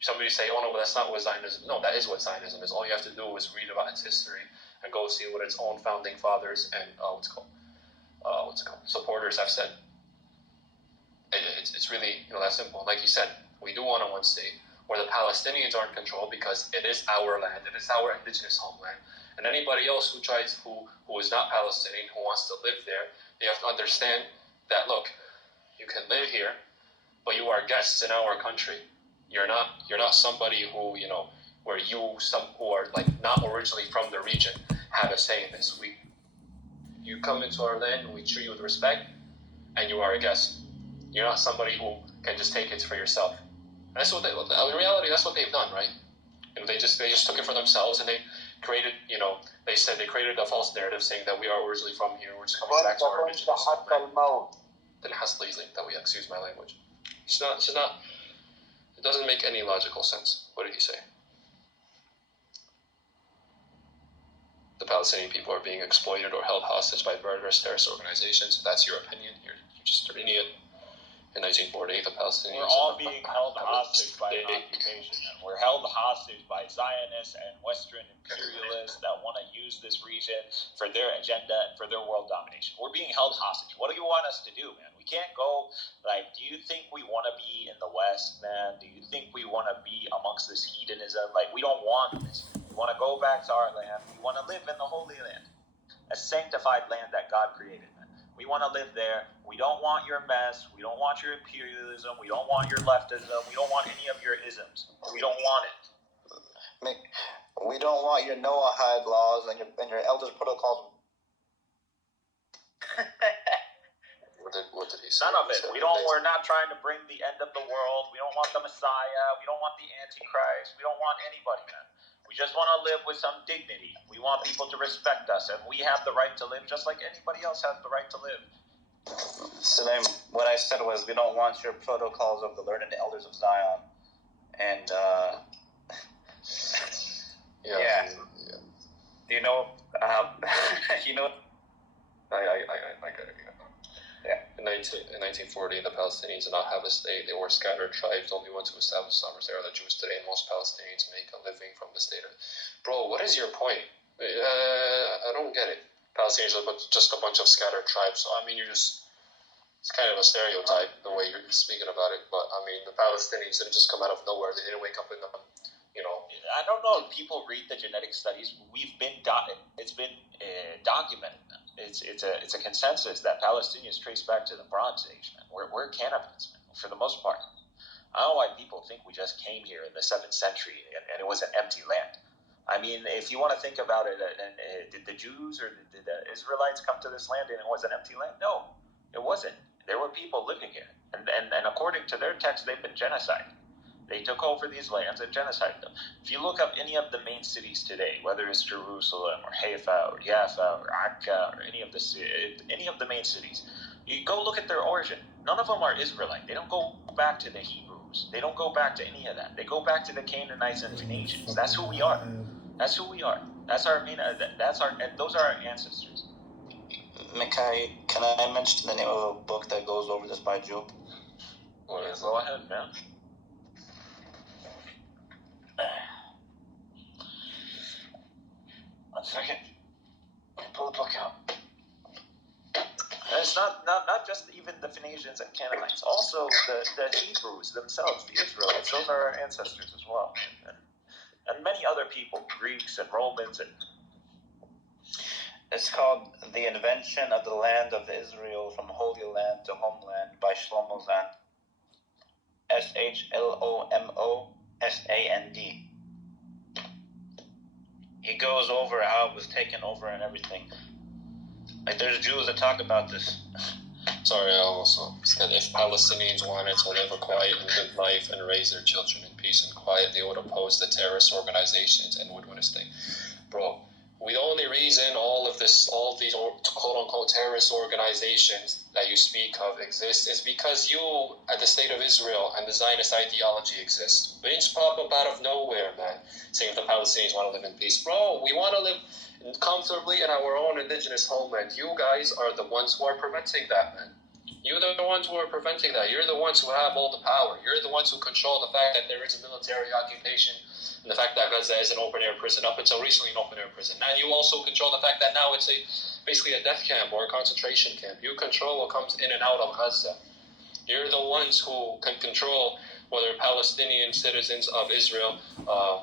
Somebody say, oh no, but that's not what Zionism. No, that is what Zionism is. All you have to do is read about its history and go see what its own founding fathers and supporters have said. It's really that simple. Like you said, we do want a one state where the Palestinians are in control because it is our land, it is our indigenous homeland, and anybody else who is not Palestinian who wants to live there, they have to understand that look, you can live here, but you are guests in our country. You're not somebody who who are like not originally from the region have a say in this. You come into our land and we treat you with respect, and you are a guest. You're not somebody who can just take it for yourself. And that's what in reality, that's what they've done, right? They just took it for themselves, and they created, they said they created a false narrative saying that we are originally from here, we're just coming back to our indigenous homeland. That we excuse my language. It's not. It doesn't make any logical sense. What did he say? The Palestinian people are being exploited or held hostage by murderous terrorist organizations. If that's your opinion, you're just an idiot. In 1948, the Palestinians... We're all being held hostage by an occupation. And we're held hostage by Zionists and Western imperialists that want to use this region for their agenda and for their world domination. We're being held hostage. What do you want us to do, man? We can't go, do you think we want to be in the West, man? Do you think we want to be amongst this hedonism? We don't want this. We want to go back to our land. We want to live in the Holy Land, a sanctified land that God created, man. We want to live there. We don't want your mess. We don't want your imperialism. We don't want your leftism. We don't want any of your isms. We don't want it. We don't want your Noahide laws and your elders' protocols. What did he say? None of it. We're not trying to bring the end of the world. We don't want the Messiah. We don't want the Antichrist. We don't want anybody, man. We just want to live with some dignity. We want people to respect us, and we have the right to live just like anybody else has the right to live. Salim, what I said was we don't want your protocols of the learned elders of Zion. And, yeah. You know, I get it. Yeah. In 1940, the Palestinians did not have a state. They were scattered tribes. Only one to establish sovereignty are the Jews today, and most Palestinians make a living from the state. Bro, what is your point? I don't get it. Palestinians are just a bunch of scattered tribes. So, it's kind of a stereotype, the way you're speaking about it. But, the Palestinians didn't just come out of nowhere. They didn't wake up in the, I don't know if people read the genetic studies. It's been documented. It's a consensus that Palestinians trace back to the Bronze Age, man. We're cannibals, man, for the most part. I don't know why people think we just came here in the 7th century and it was an empty land. If you want to think about it, did the Jews or did the Israelites come to this land and it was an empty land? No, it wasn't. There were people living here. And according to their text, they've been genocided. They took over these lands and genocided them. If you look up any of the main cities today, whether it's Jerusalem or Haifa or Jaffa or Akka or any of the main cities, you go look at their origin. None of them are Israelite. They don't go back to the Hebrews. They don't go back to any of that. They go back to the Canaanites and Phoenicians. That's who we are. That's who we are. That's our main. Those are our ancestors. Mikai, can I mention the name of a book that goes over this by Job? Go ahead, man. One second. Pull the book out. And it's not just even the Phoenicians and Canaanites. Also, the Hebrews themselves, the Israelites, those are our ancestors as well. And many other people, Greeks and Romans. It's called The Invention of the Land of Israel from Holy Land to Homeland by Shlomo Zand. SHLOMOSAND. He goes over how it was taken over and everything. There's Jews that talk about this. Sorry, I also said if Palestinians wanted to live a quiet and good life and raise their children in peace and quiet, they would oppose the terrorist organizations and would win a state. Bro, the only reason all these quote-unquote terrorist organizations that you speak of exist is because you, at the state of Israel, and the Zionist ideology exist. They just pop up out of nowhere, man, saying the Palestinians want to live in peace. Bro, we want to live comfortably in our own indigenous homeland. You guys are the ones who are preventing that, man. You're the ones who are preventing that. You're the ones who have all the power. You're the ones who control the fact that there is a military occupation and the fact that Gaza is an open-air prison, up until recently an open-air prison. And you also control the fact that now it's basically a death camp or a concentration camp. You control what comes in and out of Gaza. You're the ones who can control whether Palestinian citizens of Israel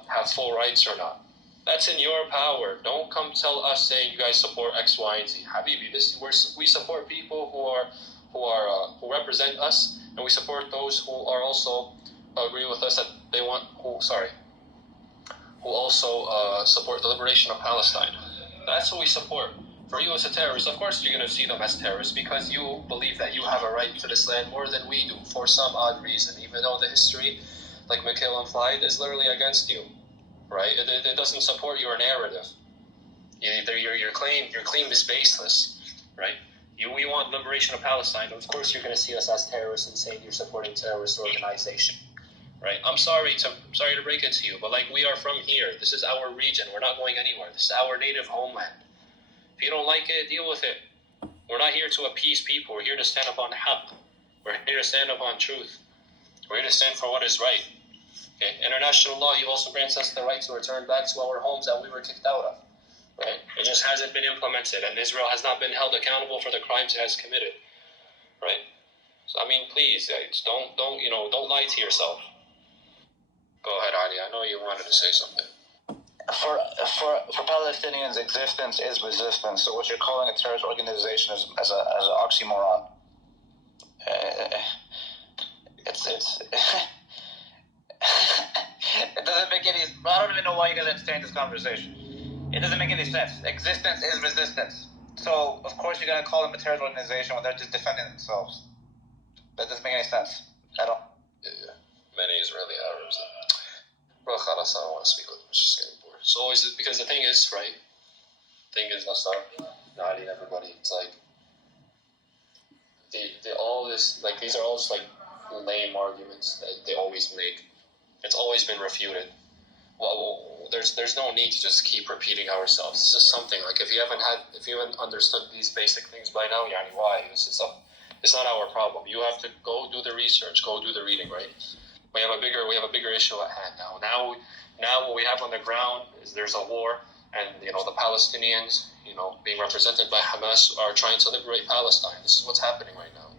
have full rights or not. That's in your power. Don't come tell us saying you guys support X, Y, and Z. Habibi, we support people who represent us, and we support those who are also agree with us that they want who also support the liberation of Palestine. That's what we support. For you as a terrorist, of course you're going to see them as terrorists because you believe that you have a right to this land more than we do for some odd reason, even though the history, like Mikhail implied, is literally against you, right? It doesn't support your narrative. Your claim is baseless, right? We want liberation of Palestine. Of course you're going to see us as terrorists and saying you're supporting terrorist organization, right? I'm sorry to break it to you, but like, we are from here. This is our region. We're not going anywhere. This is our native homeland. If you don't like it, deal with it. We're not here to appease people. We're here to stand up on haqq. We're here to stand up on truth. We're here to stand for what is right. Okay? International law, he also grants us the right to return back to our homes that we were kicked out of. Right? It just hasn't been implemented, and Israel has not been held accountable for the crimes it has committed. Right? So I mean, please, don't lie to yourself. Go ahead, Ali. I know you wanted to say something. For Palestinians, existence is resistance. So what you're calling a terrorist organization is as an oxymoron. It's it doesn't make any. I don't even know why you guys entertain this conversation. It doesn't make any sense. Existence is resistance. So of course you're gonna call them a terrorist organization when they're just defending themselves. That doesn't make any sense at all. Yeah. Many Israeli Arabs. Bro, khalas, I don't want to speak with them. It's just getting bored. So always, because the thing is, right? Nadi and everybody. It's like they all this, like, these are all just like lame arguments that they always make. It's always been refuted. Well, there's no need to just keep repeating ourselves. It's just something like, if you haven't understood these basic things by now, yani, why? It's not our problem. You have to go do the research, go do the reading, right? We have a bigger issue at hand now. Now what we have on the ground is there's a war, and the Palestinians, being represented by Hamas, are trying to liberate Palestine. This is what's happening right now.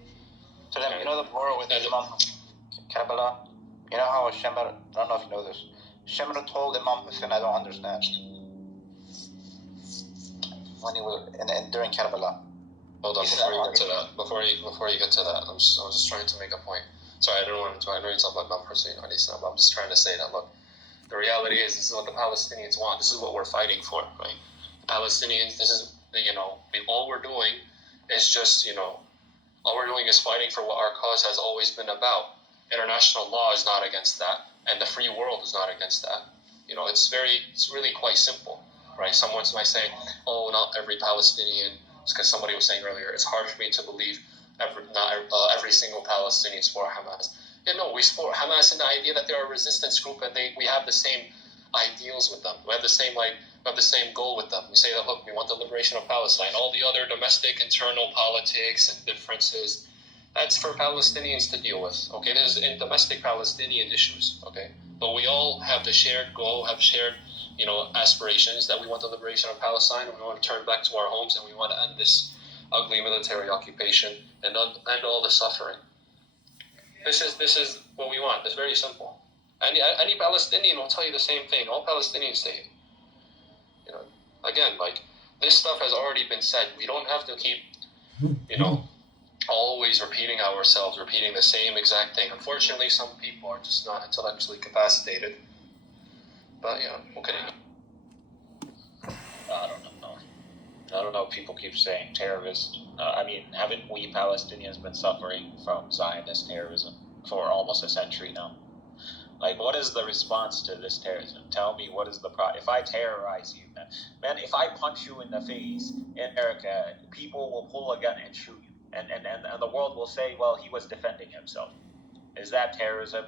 So then, the war with Imam Karbala. You know how Shemr, I don't know if you know this. Shemr told Imam Hussein, I don't understand. When he was during Karbala. Hold on, before you get to that, I was just trying to make a point. Sorry, I don't want to. I know you're talking about Imam Hussein, but I'm just trying to say that, look, the reality is, this is what the Palestinians want. This is what we're fighting for, right? The Palestinians, this is, all we're doing is just, all we're doing is fighting for what our cause has always been about. International law is not against that, and the free world is not against that. It's really quite simple, right? Someone might say, oh, not every Palestinian, because somebody was saying earlier, it's hard for me to believe every single Palestinian support Hamas. We support Hamas in the idea that they're a resistance group, and we have the same ideals with them. We have the same goal with them. We say that, look, we want the liberation of Palestine. All the other domestic internal politics and differences, that's for Palestinians to deal with. Okay, this is in domestic Palestinian issues. Okay, but we all have the shared goal, have shared aspirations that we want the liberation of Palestine, and we want to turn back to our homes, and we want to end this ugly military occupation and end all the suffering. This is what we want. It's very simple. Any Palestinian will tell you the same thing. All Palestinians say it. Again, like, this stuff has already been said. We don't have to keep, always repeating ourselves, repeating the same exact thing. Unfortunately, some people are just not intellectually capacitated. But okay. I don't know. People keep saying terrorist. Haven't we Palestinians been suffering from Zionist terrorism for almost a century now? Like, what is the response to this terrorism? Tell me, what is the problem? If I terrorize you, man, if I punch you in the face in America, people will pull a gun and shoot you. And the world will say, well, he was defending himself. Is that terrorism?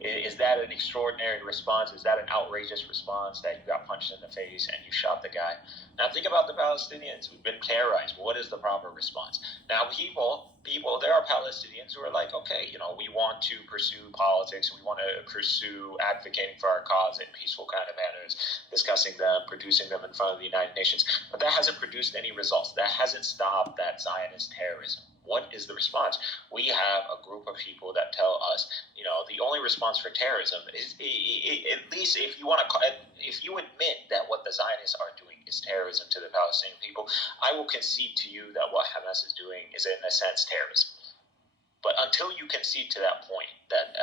Is that an extraordinary response? Is that an outrageous response that you got punched in the face and you shot the guy? Now think about the Palestinians who've been terrorized. What is the proper response? Now people, there are Palestinians who are like, okay, we want to pursue politics. We want to pursue advocating for our cause in peaceful kind of manners, discussing them, producing them in front of the United Nations. But that hasn't produced any results. That hasn't stopped that Zionist terrorism. What is the response? We have a group of people that tell us, the only response for terrorism is, at least if you admit that what the Zionists are doing is terrorism to the Palestinian people, I will concede to you that what Hamas is doing is, in a sense, terrorism. But until you concede to that point, that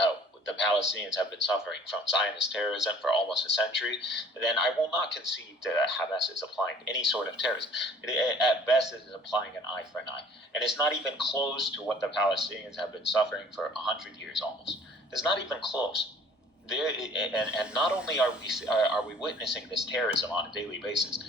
the Palestinians have been suffering from Zionist terrorism for almost a century, then I will not concede that Hamas is applying any sort of terrorism. At best, it is applying an eye for an eye. And it's not even close to what the Palestinians have been suffering for 100 years almost. It's not even close. And not only are we witnessing this terrorism on a daily basis,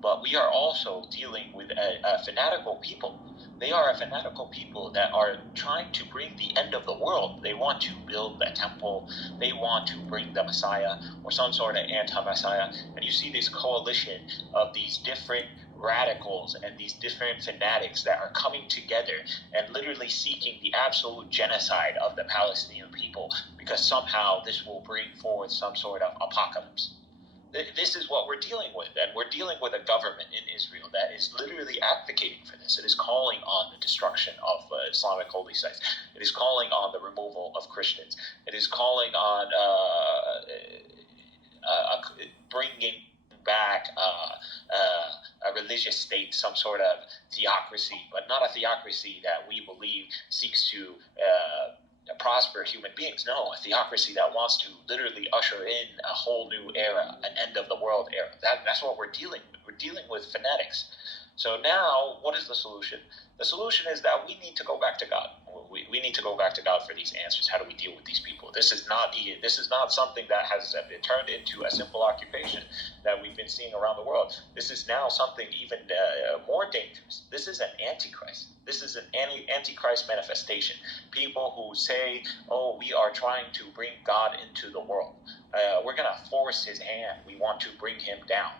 but we are also dealing with a fanatical people. They are a fanatical people that are trying to bring the end of the world. They want to build a temple. They want to bring the Messiah or some sort of anti-Messiah. And you see this coalition of these different radicals and these different fanatics that are coming together and literally seeking the absolute genocide of the Palestinian people, because somehow this will bring forth some sort of apocalypse. This is what we're dealing with, and we're dealing with a government in Israel that is literally advocating for this. It is calling on the destruction of Islamic holy sites. It is calling on the removal of Christians. It is calling on bringing back a religious state, some sort of theocracy, but not a theocracy that we believe seeks to prosper human beings. No, a theocracy that wants to literally usher in a whole new era, an end of the world era. That's what we're dealing with. We're dealing with fanatics. So now, what is the solution? The solution is that we need to go back to God. We need to go back to God for these answers. How do we deal with these people? This is not something that has been turned into a simple occupation that we've been seeing around the world. This is now something even more dangerous. This is an antichrist. This is an antichrist manifestation. People who say, "Oh, we are trying to bring God into the world. We're going to force His hand. We want to bring Him down."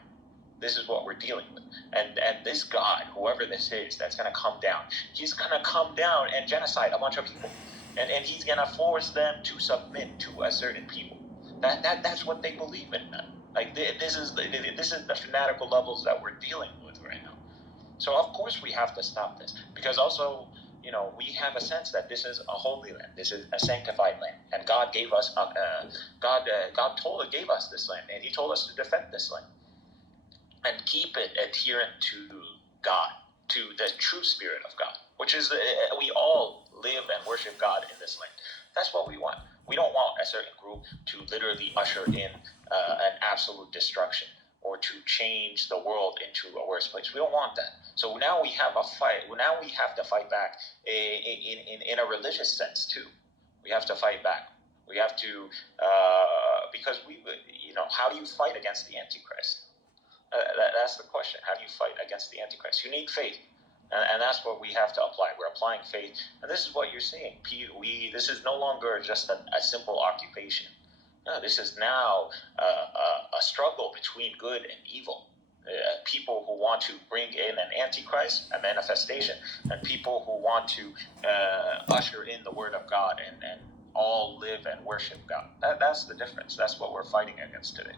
This is what we're dealing with. And this God, whoever this is, that's going to come down, he's going to come down and genocide a bunch of people. And he's going to force them to submit to a certain people. That's what they believe in. Like, this is the fanatical levels that we're dealing with right now. So, of course, we have to stop this. Because also, we have a sense that this is a holy land. This is a sanctified land. And God gave us, God gave us this land. And He told us to defend this land and keep it adherent to God, to the true spirit of God, which is we all live and worship God in this land. That's what we want. We don't want a certain group to literally usher in an absolute destruction or to change the world into a worse place. We don't want that. So now we have a fight. Now we have to fight back in a religious sense too. We have to fight back. We have to, because how do you fight against the Antichrist? That's the question. How do you fight against the Antichrist? You need faith. And that's what we have to apply. We're applying faith. And this is what you're seeing. This is no longer just a simple occupation. No, this is now a struggle between good and evil. People who want to bring in an Antichrist, a manifestation, and people who want to usher in the Word of God and all live and worship God. That's the difference. That's what we're fighting against today.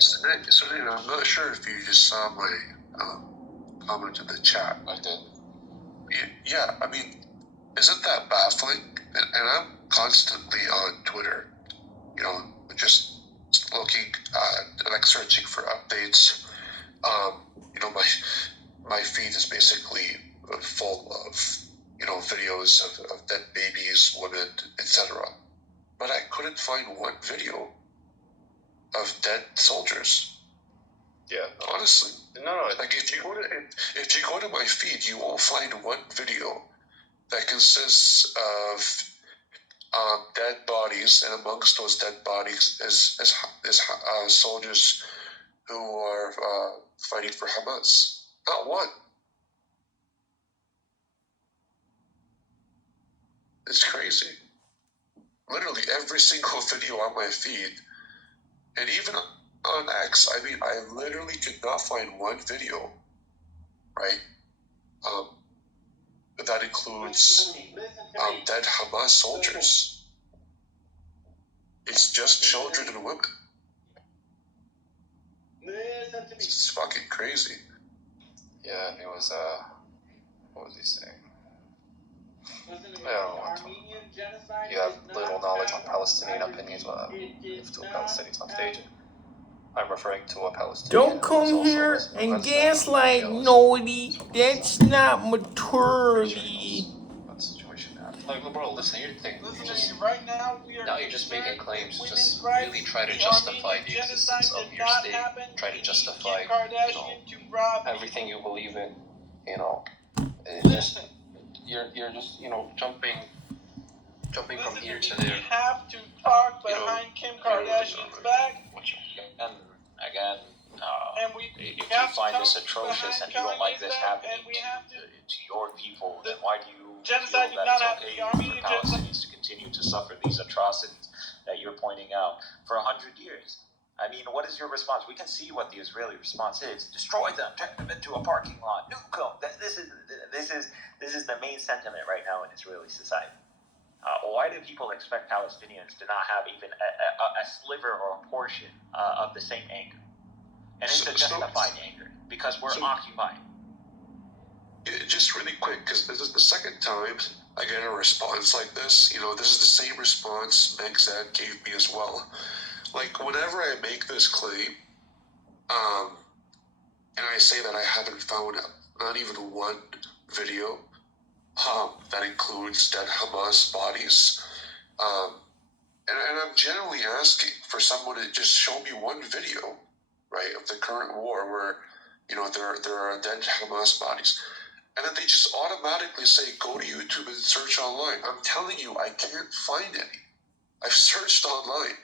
So I'm not sure if you just saw my comment in the chat. I did. Yeah, I mean, isn't that baffling? And I'm constantly on Twitter, just looking, searching for updates. My feed is basically full of, videos of dead babies, women, etc. But I couldn't find one video of dead soldiers. Yeah. Honestly. No. Like if you go to my feed, you won't find one video that consists of dead bodies, and amongst those dead bodies is soldiers who are fighting for Hamas. Not one. It's crazy. Literally every single video on my feed, and even on X, I mean, I literally could not find one video, right? That includes dead Hamas soldiers. It's just children and women. It's fucking crazy. Yeah, it was, what was he saying? I don't know. You have little knowledge on Palestinian opinions if two Palestinians on stage. I'm referring to a Palestinian. Don't come here and gaslight Nody. That's not maturity. What situation happened? Like, bro, listen, here's the thing. Listen, right now we are. Now you're just making claims. Just rights. really try to The justify Armenian the genocide existence of did your not state. happen. Try to justify, Kim Kardashian to rob everything you believe in. You know, Listen. you're just jumping from here to We there. have to talk behind Kim Kardashian's back. Again, And we if you have to find this talk atrocious and behind you don't like Kanye's this back, happening and we have to. to your people, then why do you Genocide feel did that not it's happen. okay The Armenian for Palestinians to continue to suffer these atrocities that you're pointing out for 100 years? I mean, what is your response? We can see what the Israeli response is: destroy them, turn them into a parking lot, nuke them. This is the main sentiment right now in Israeli society. Why do people expect Palestinians to not have even a sliver or a portion of the same anger? And it's a justified anger because we're occupied. Just really quick, because this is the second time I get a response like this. This is the same response Megzad gave me as well. Like, whenever I make this claim, and I say that I haven't found not even one video that includes dead Hamas bodies, and I'm generally asking for someone to just show me one video, right, of the current war where, there are dead Hamas bodies. And then they just automatically say, go to YouTube and search online. I'm telling you, I can't find any. I've searched online.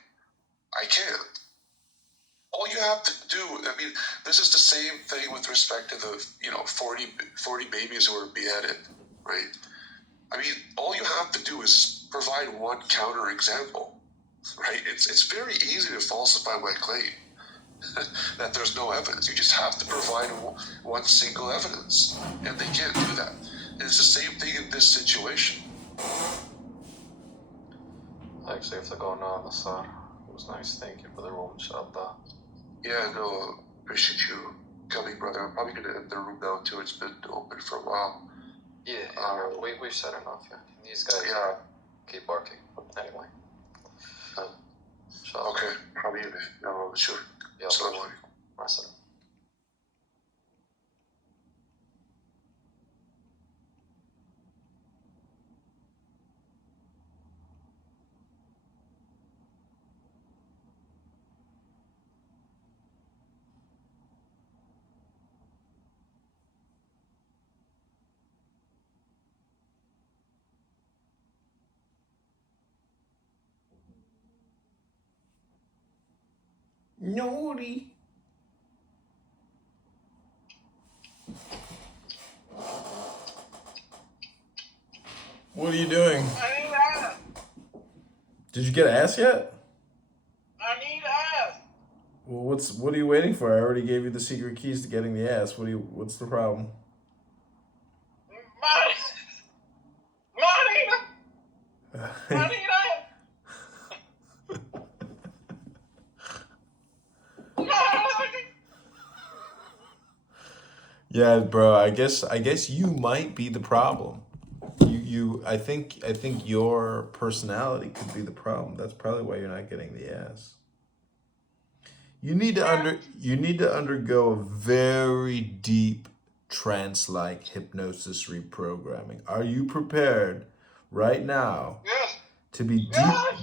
I can't. All you have to do, this is the same thing with respect to the, 40 babies who were beheaded, right? All you have to do is provide one counter example, right? It's very easy to falsify my claim that there's no evidence. You just have to provide one single evidence, and they can't do that. And it's the same thing in this situation. Actually, if they're going on, it was nice. Thank you for the room, inshallah. Yeah, no, appreciate you coming, brother. I'm probably going to end the room now, too. It's been open for a while. Yeah, we've said enough, yeah. These guys keep barking. Anyway. Okay, حبيبي. يلا نشوف. السلام عليكم. مع السلامة. Naughty. What are you doing? I need ass. Did you get ass yet? I need ass. Well, what are you waiting for? I already gave you the secret keys to getting the ass. What's the problem? Money. Yeah, bro. I guess you might be the problem. I think your personality could be the problem. That's probably why you're not getting the ass. You need to undergo a very deep trance-like hypnosis reprogramming. Are you prepared right now? Yes. To be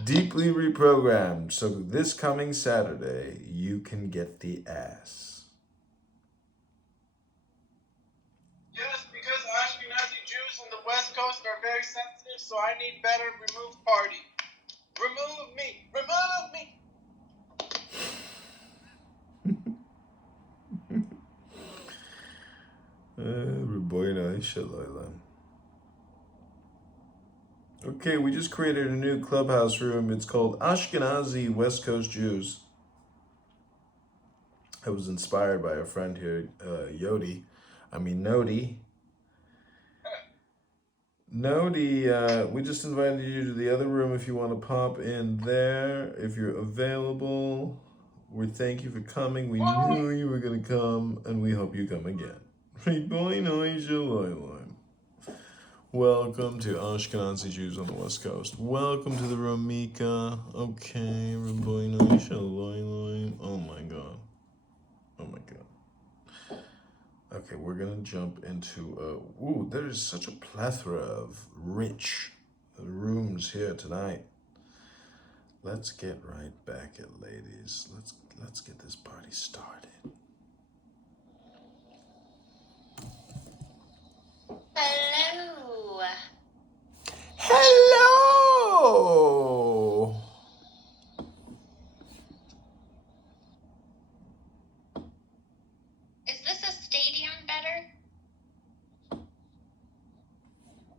deeply reprogrammed, so this coming Saturday you can get the ass. Yes, because Ashkenazi Jews in the West Coast are very sensitive, so I need better remove party. Remove me! Remove me! Okay, we just created a new clubhouse room. It's called Ashkenazi West Coast Jews. I was inspired by a friend here, Nodi. Nodi, we just invited you to the other room if you want to pop in there, if you're available. We thank you for coming. We knew you were going to come, and we hope you come again. Welcome to Ashkenazi Jews on the West Coast. Welcome to the room, Mika. Okay, oh my God. Oh my God. Okay, we're gonna jump into, there's such a plethora of rich The room's here tonight. Let's get right back at ladies. Let's get this party started. Hello. Hello. Is this a stadium better?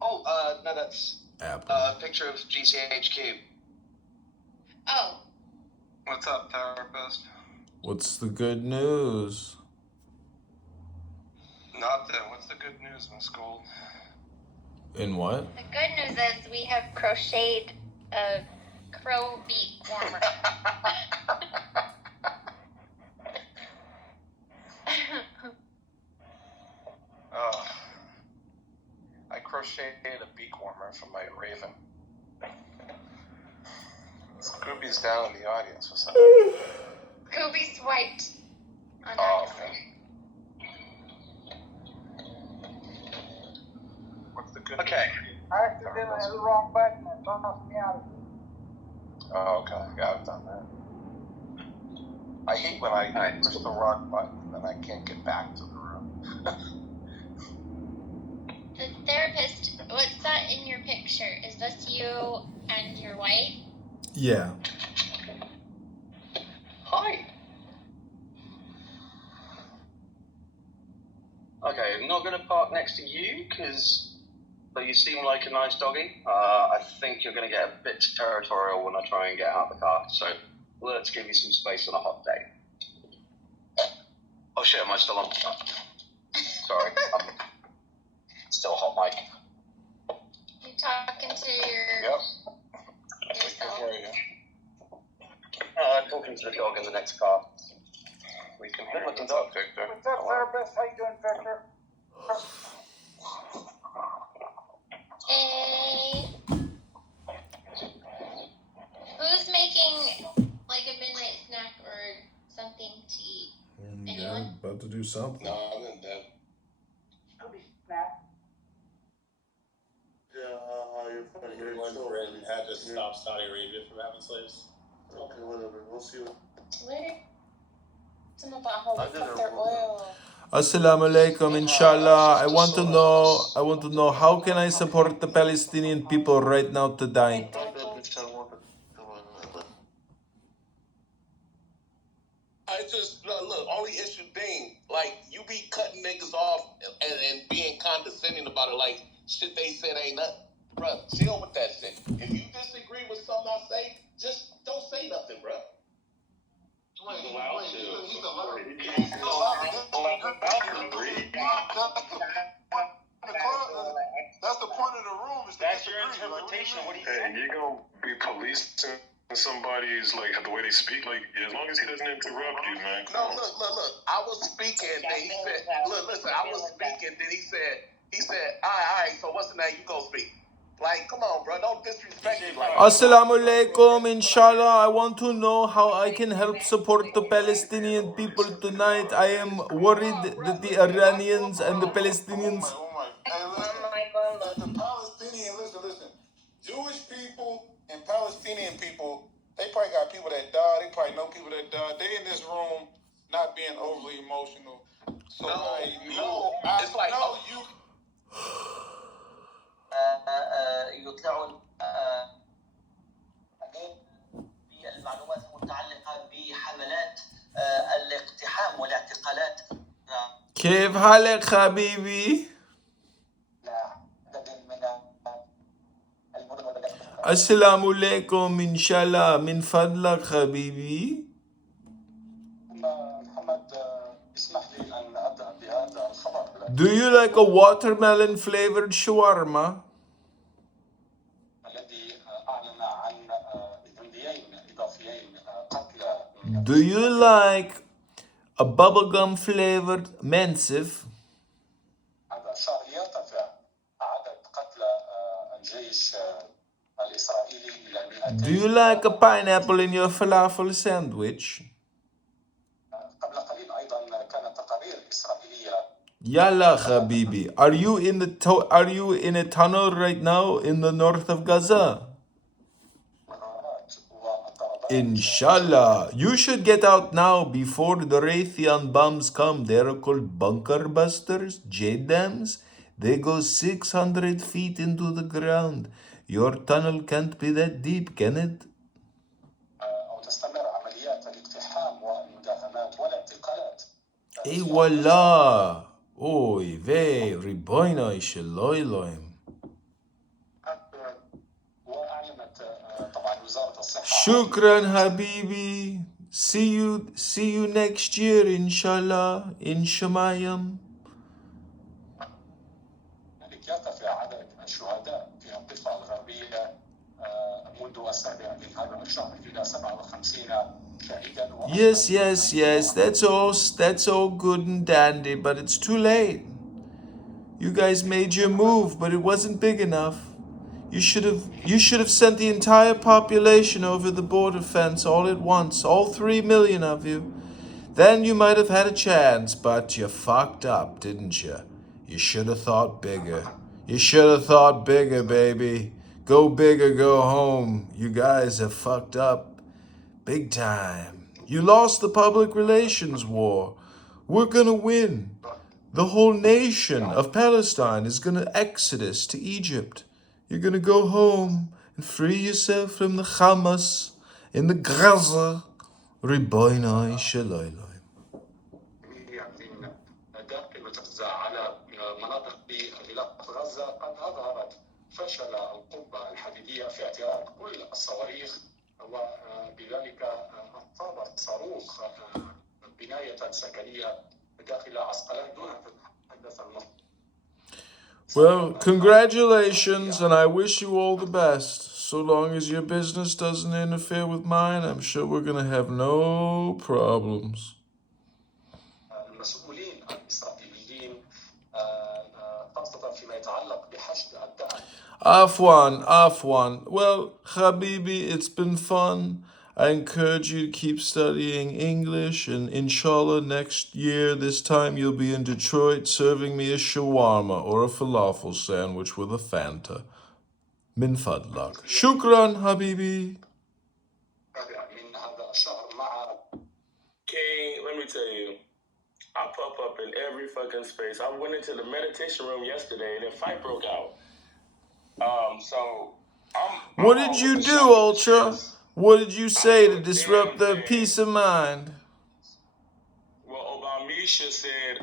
Oh, no, that's Apple. a picture of GCHQ. Oh. What's up, therapist? What's the good news? Nothing. What's the good news, Miss Gold? In what? The good news is we have crocheted a crow beak warmer. I crocheted a beak warmer for my raven. Scooby's down in the audience for something. Scooby swiped on Oh, that. okay. What's the good Okay. news? I accidentally hit the wrong button and bounced me out of it. Oh, okay. Yeah, I've done that. I hate when I push the wrong button and I can't get back to the room. The therapist, what's that in your picture? Is this you and your wife? Yeah. Hi. Okay, I'm not going to park next to you because you seem like a nice doggy. I think you're going to get a bit territorial when I try and get out of the car. So let's give you some space on a hot day. Oh shit, am I still on? Sorry, I'm still hot mic. You talking to your Yep. yourself? Talking to the dog in the next car. We can hear Good-looking what's dog. up, Victor. What's up, therapist? How you doing, Victor? Hey. Who's making like a midnight snack or something to eat? Yeah, Anyone? about to do something. No, I'm in bed. Scooby snack. You're funny. You're Britain had to stop Saudi Arabia from having slaves. Okay, whatever. We'll see you. Where? Some about how they cut their oil. Assalamu alaikum, inshallah. I want to know how can I support the Palestinian people right now tonight? I just look. Only issue thing, like you be cutting niggas off and being condescending about it, like shit they said ain't nothing, bruh. Chill with that shit. If you disagree with something I say, just don't say nothing, bruh. That's the point of the room. Is That's your interpretation of what he said. Hey, you're gonna be policing somebody's like the way they speak. Like as long as he doesn't interrupt you, man. No, look. I was speaking, then he said, listen. I was speaking, then he said, all right. So what's the name? You go speak. Like, come on, bro. Don't disrespect me like that. Assalamu alaikum, inshallah. I want to know how I can help support the Palestinian people tonight. I am worried that the Iranians and the Palestinians. Hey, listen. The Palestinian, listen. Jewish people and Palestinian people, they probably got people that died. They probably know people that died. They in this room not being overly emotional. So It's like you. يطلعوا بالمعلومات المتعلقة بحملات الاقتحام والاعتقالات. كيف حالك حبيبي؟ السلام عليكم inshallah من فضلك حبيبي. Do you like a watermelon flavored shawarma? Do you like a bubblegum flavored mensif? Do you like a pineapple in your falafel sandwich? Yalla, Habibi. Are you in a tunnel right now in the north of Gaza? Inshallah. You should get out now before the Raytheon bombs come. They're called bunker busters, JDAMs. They go 600 feet into the ground. Your tunnel can't be that deep, can it? Ey wallah. Oy vey, riboynay sheloy loim. Shukran, Habibi. See you next year, inshallah, in Shemayim. Yes. That's all good and dandy, but it's too late. You guys made your move, but it wasn't big enough. You should have sent the entire population over the border fence all at once, all 3 million of you. Then you might have had a chance, but you fucked up, didn't you? You should have thought bigger. You should have thought bigger, baby. Go big or go home. You guys have fucked up big time. You lost the public relations war. We're gonna win. The whole nation of Palestine is gonna exodus to Egypt. You're gonna go home and free yourself from the Hamas in the Gaza. Riboynai Shalayla. فشل القبة الحديدية في اعتراق كل الصواريخ وبذلك أصاب صاروخ بناية سكنية داخل عسقلان دون أن تتحدث النص. Well, congratulations, and I wish you all the best. So long as your business doesn't interfere with mine, I'm sure we're going to have no problems. المسؤولين الإسرائيليين خاصة فيما يتعلق بحشد الدعم. Afwan. Well, Habibi, it's been fun. I encourage you to keep studying English, and inshallah next year, this time you'll be in Detroit serving me a shawarma or a falafel sandwich with a Fanta. Min fadlak. Shukran, Habibi. King, let me tell you, I pop up in every fucking space. I went into the meditation room yesterday and a fight broke out. What did you do, Ultra? What did you say to disrupt their peace of mind? Well, Obamisha said,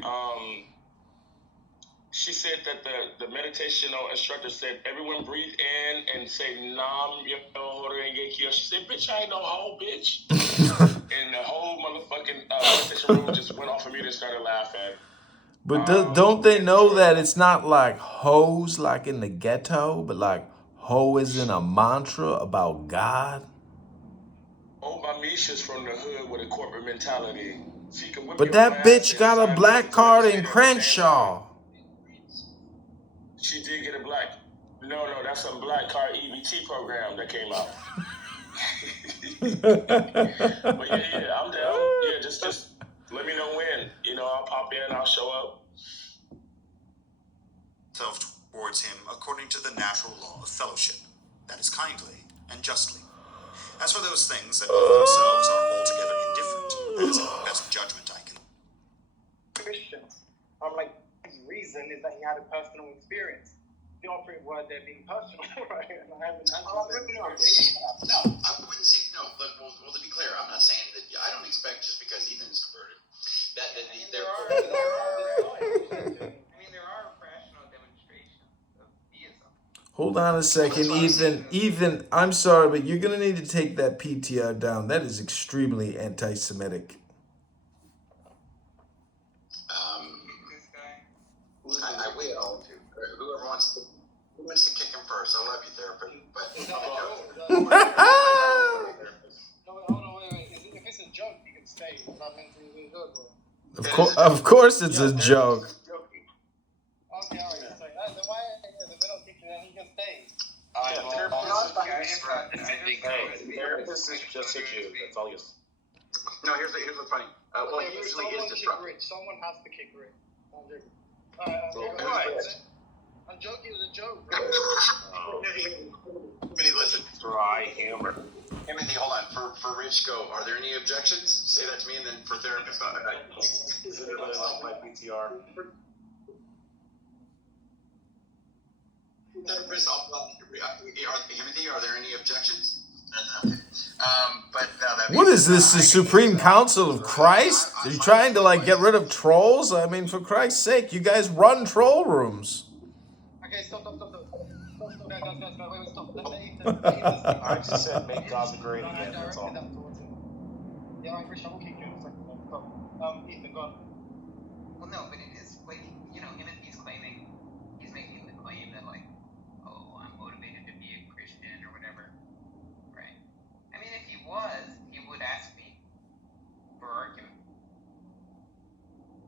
she said that the meditational instructor said, everyone breathe in and say, Nam Yoho Rengekyo. She said, bitch, I ain't no hoe, bitch. And the whole motherfucking meditation room just went off of me and started laughing. But don't they know that it's not like hoes like in the ghetto, but like ho is in a mantra about God? Obamisha's from the hood with a corporate mentality. She can whip but that bitch got a black card in Crenshaw. She did get a black. No, that's a black card EBT program that came out. But yeah, I'm down. Yeah, just let me know when. I'll pop in, I'll show up. Towards him according to the natural law of fellowship, that is kindly and justly. As for those things that of themselves are altogether indifferent, as a judgment I can. Christians. I'm like, his reason is that he had a personal experience. The operative word there being personal, right? And I haven't answered No, I wouldn't say no. Look, well, to be clear, I'm not saying that. I don't expect just because Ethan's converted there are rational demonstrations of theism. Hold on a second, Ethan, I'm sorry, but you're going to need to take that PTR down. That is extremely anti-Semitic. I will. Whoever wants to kick him first. I love you, therapist. But hold on, wait. If it's a joke, you can stay. I'm not meant to be good, bro. Of course it's a joke. Okay, alright. So, then why the middle kick and then he can stay? Therapist is just a Jew. That's all he is. No, here's what's funny. Well, he usually is disruptive. Someone has to kick Rick. I'm joking. It was a joke. Listen, dry humor. Timothy, hold on. For Rich, go. Are there any objections? Say that to me, and then for therapist, Does anybody like my PTR? therapist, Timothy, are there any objections? But no, that What is this, the Supreme Council of Christ? Are you trying to like get rid of trolls? I mean, for Christ's sake, you guys run troll rooms. Okay, stop. Guys, wait, stop. I just said make God great again. That's all. Yeah, I'm Christian. I'll keep you in a second. Stop. Ethan, go on. Well, no, but it is like, you know, even if he's claiming, he's making the claim that like, oh, I'm motivated to be a Christian or whatever, right? I mean, if he was, he would ask me for argument.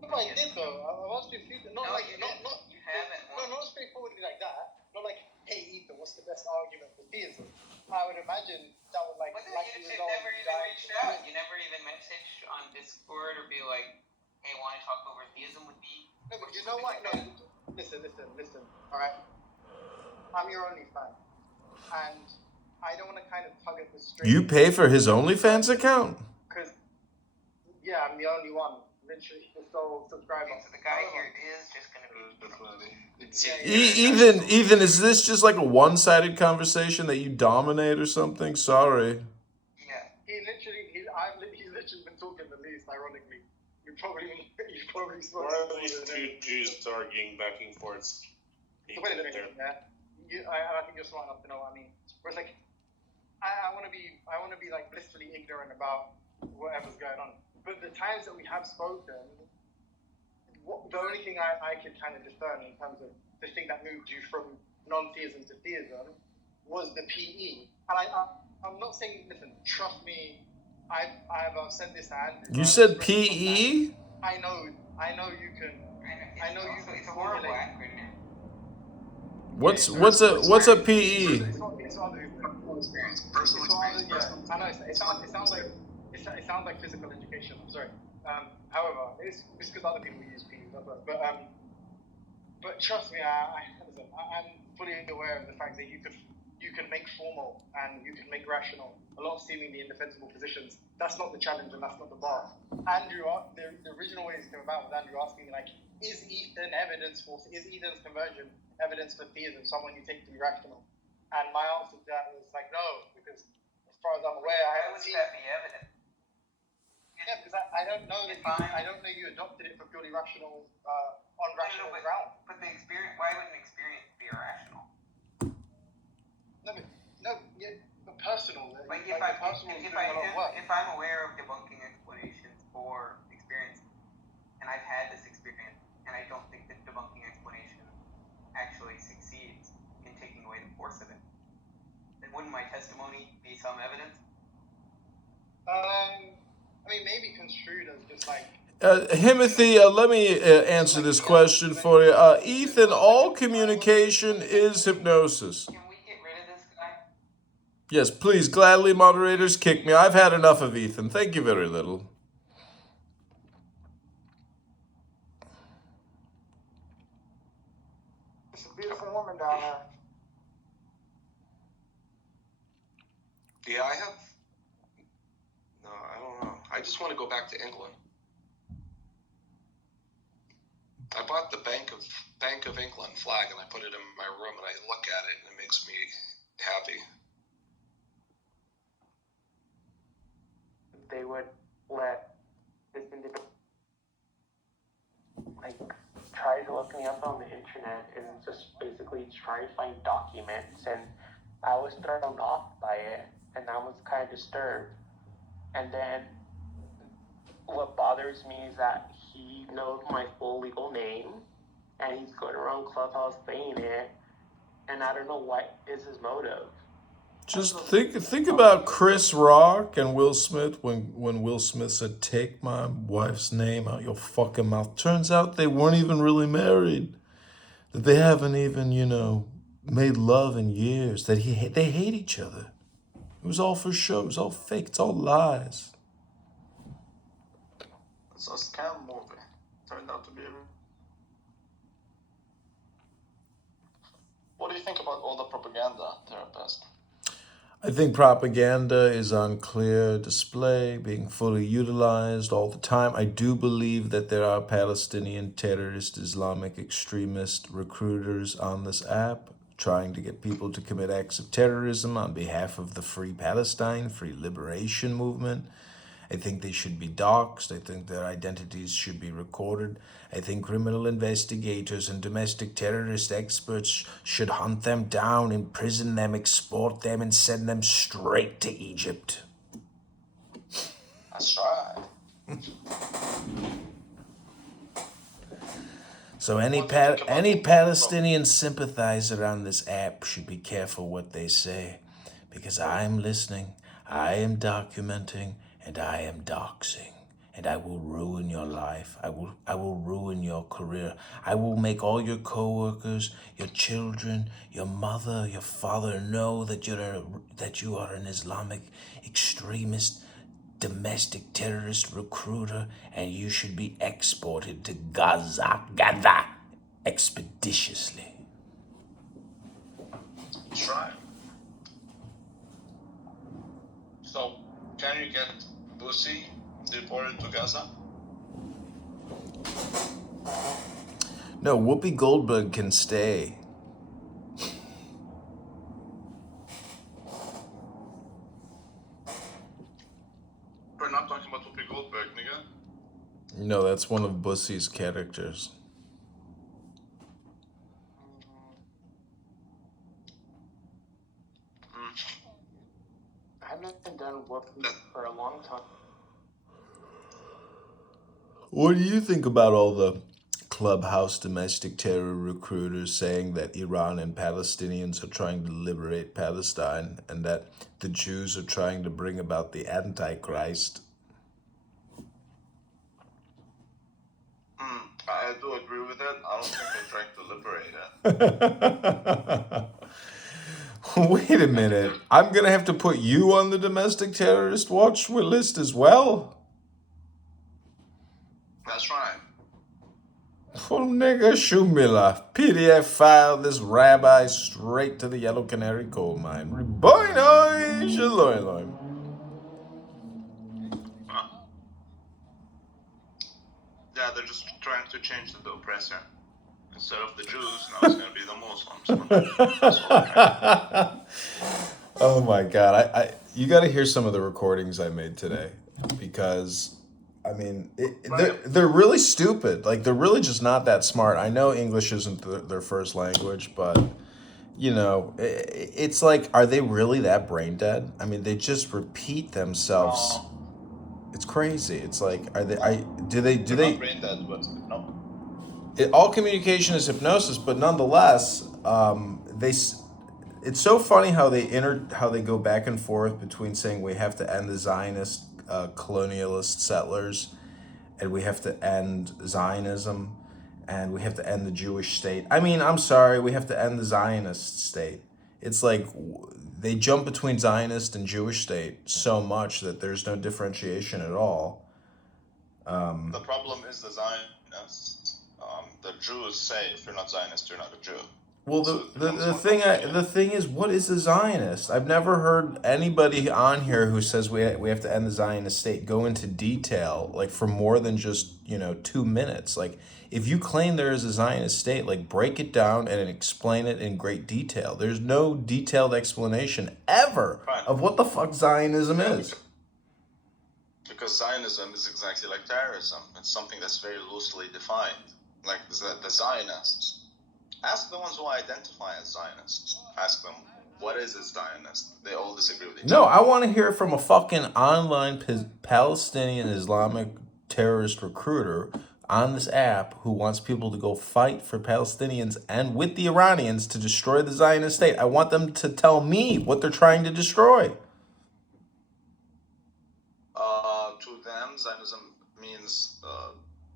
No, I did though. I asked you a few. You haven't. Not straightforwardly like that. Not like, hey Ethan, what's the best argument for theism? I would imagine that would like. But then you never even reached out. You never even messaged on Discord or be like, hey, want to talk over theism with me? No, but you know what? No, listen. All right. I'm your only fan, and I don't want to kind of tug at the string. You pay for his OnlyFans account? Because, yeah, I'm the only one. Literally, the sole subscriber. So the guy here is just going to be... Ethan, is this just like a one-sided conversation that you dominate or something? Sorry. Yeah. He's literally been talking the least, ironically. You probably Why are these two Jews arguing back and forth? Wait a minute, yeah. I think you're smart enough to know what I mean. Whereas, like, I want to be like blissfully ignorant about whatever's going on. But the times that we have spoken, the only thing I could kind of discern in terms of the thing that moved you from non-theism to theism was the PE. And I'm not saying, listen, trust me, I've said this to Andrew. You said PE? I know you can. It's a horrible acronym. What's a PE? Personal experience. Yeah, I know. It sounds like physical education. I'm sorry. However, it's because other people use PE. But trust me, I'm fully aware of the fact that you can make formal and you can make rational a lot of seemingly indefensible positions. That's not the challenge and that's not the bar. Andrew, the original way this came about was Andrew asking me like, is Ethan's conversion evidence for theism, someone you take to be rational? And my answer to that was like, no, because as far as I'm aware, I haven't seen that be evident. Yeah, because I don't know that you adopted it for purely rational, on rational ground. But the experience, why would an experience be irrational? But personal. Like if I'm aware of debunking explanations for experience, and I've had this experience, and I don't think that debunking explanation actually succeeds in taking away the force of it, then wouldn't my testimony be some evidence? I mean, maybe construed as just like... Timothy, let me answer this question for you. Ethan, all communication is hypnosis. Can we get rid of this guy? Yes, please, gladly, moderators, kick me. I've had enough of Ethan. Thank you very little. It's a beautiful woman down there. Yeah, I don't know. I just want to go back to England. I bought the Bank of England flag and I put it in my room and I look at it and it makes me happy. They would let this individual try to look me up on the internet and just basically try to find documents, and I was thrown off by it and I was kind of disturbed. And then what bothers me is that he knows my full legal name and he's going around Clubhouse saying it, and I don't know what is his motive. Just think about Chris Rock and Will Smith when Will Smith said, "Take my wife's name out your fucking mouth." Turns out they weren't even really married. That they haven't even, made love in years. That they hate each other. It was all for show. It was all fake. It's all lies. It's a scam movie. Turned out to be think about all the propaganda, therapist? I think propaganda is on clear display, being fully utilized all the time. I do believe that there are Palestinian terrorist Islamic extremist recruiters on this app trying to get people to commit acts of terrorism on behalf of the Free Palestine, Free Liberation Movement. I think they should be doxxed. I think their identities should be recorded. I think criminal investigators and domestic terrorist experts should hunt them down, imprison them, export them, and send them straight to Egypt. That's right. So any Palestinian sympathizer on this app should be careful what they say, because I'm listening, I am documenting, and I am doxing. And I will ruin your life. I will ruin your career. I will make all your coworkers, your children, your mother, your father know that you are an Islamic extremist, domestic terrorist recruiter, and you should be exported to Gaza expeditiously. That's right. So, can you get Bussy deported to Gaza? No, Whoopi Goldberg can stay. We're not talking about Whoopi Goldberg, nigga. No, that's one of Bussy's characters. I haven't done Whoopi for a long time. What do you think about all the Clubhouse domestic terror recruiters saying that Iran and Palestinians are trying to liberate Palestine and that the Jews are trying to bring about the Antichrist? I do agree with that. I don't think they're trying to liberate it. Wait a minute. I'm going to have to put you on the domestic terrorist watch list as well? That's right. Oh, nigga, shoot me life. PDF file this rabbi straight to the Yellow Canary coal mine. Boy, no, shalom. Yeah, they're just trying to change the oppressor. Instead of the Jews, now it's going to be the Muslims. Oh my God. You got to hear some of the recordings I made today because, I mean, they're really stupid. Like, they're really just not that smart. I know English isn't their first language, but, you know, it's like, are they really that brain dead? I mean, they just repeat themselves. It's crazy. It's like, do they? Not brain dead, but no. All communication is hypnosis, but nonetheless, it's so funny how they go back and forth between saying we have to end the Zionist colonialist settlers, and we have to end Zionism, and we have to end the Jewish state. I mean, I'm sorry, we have to end the Zionist state. It's like they jump between Zionist and Jewish state so much that there's no differentiation at all. The problem is the Zionists. The Jews say if you're not Zionist, you're not a Jew. Well, the thing is, what is a Zionist? I've never heard anybody on here who says we have to end the Zionist state go into detail like for more than just 2 minutes. Like if you claim there is a Zionist state, like break it down and explain it in great detail. There's no detailed explanation ever of what the fuck Zionism is. Because Zionism is exactly like terrorism. It's something that's very loosely defined. Like the Zionists. Ask the ones who identify as Zionists. Ask them, what is a Zionist? They all disagree with each other. No, I want to hear from a fucking online Palestinian Islamic terrorist recruiter on this app who wants people to go fight for Palestinians and with the Iranians to destroy the Zionist state. I want them to tell me what they're trying to destroy. To them, Zionism means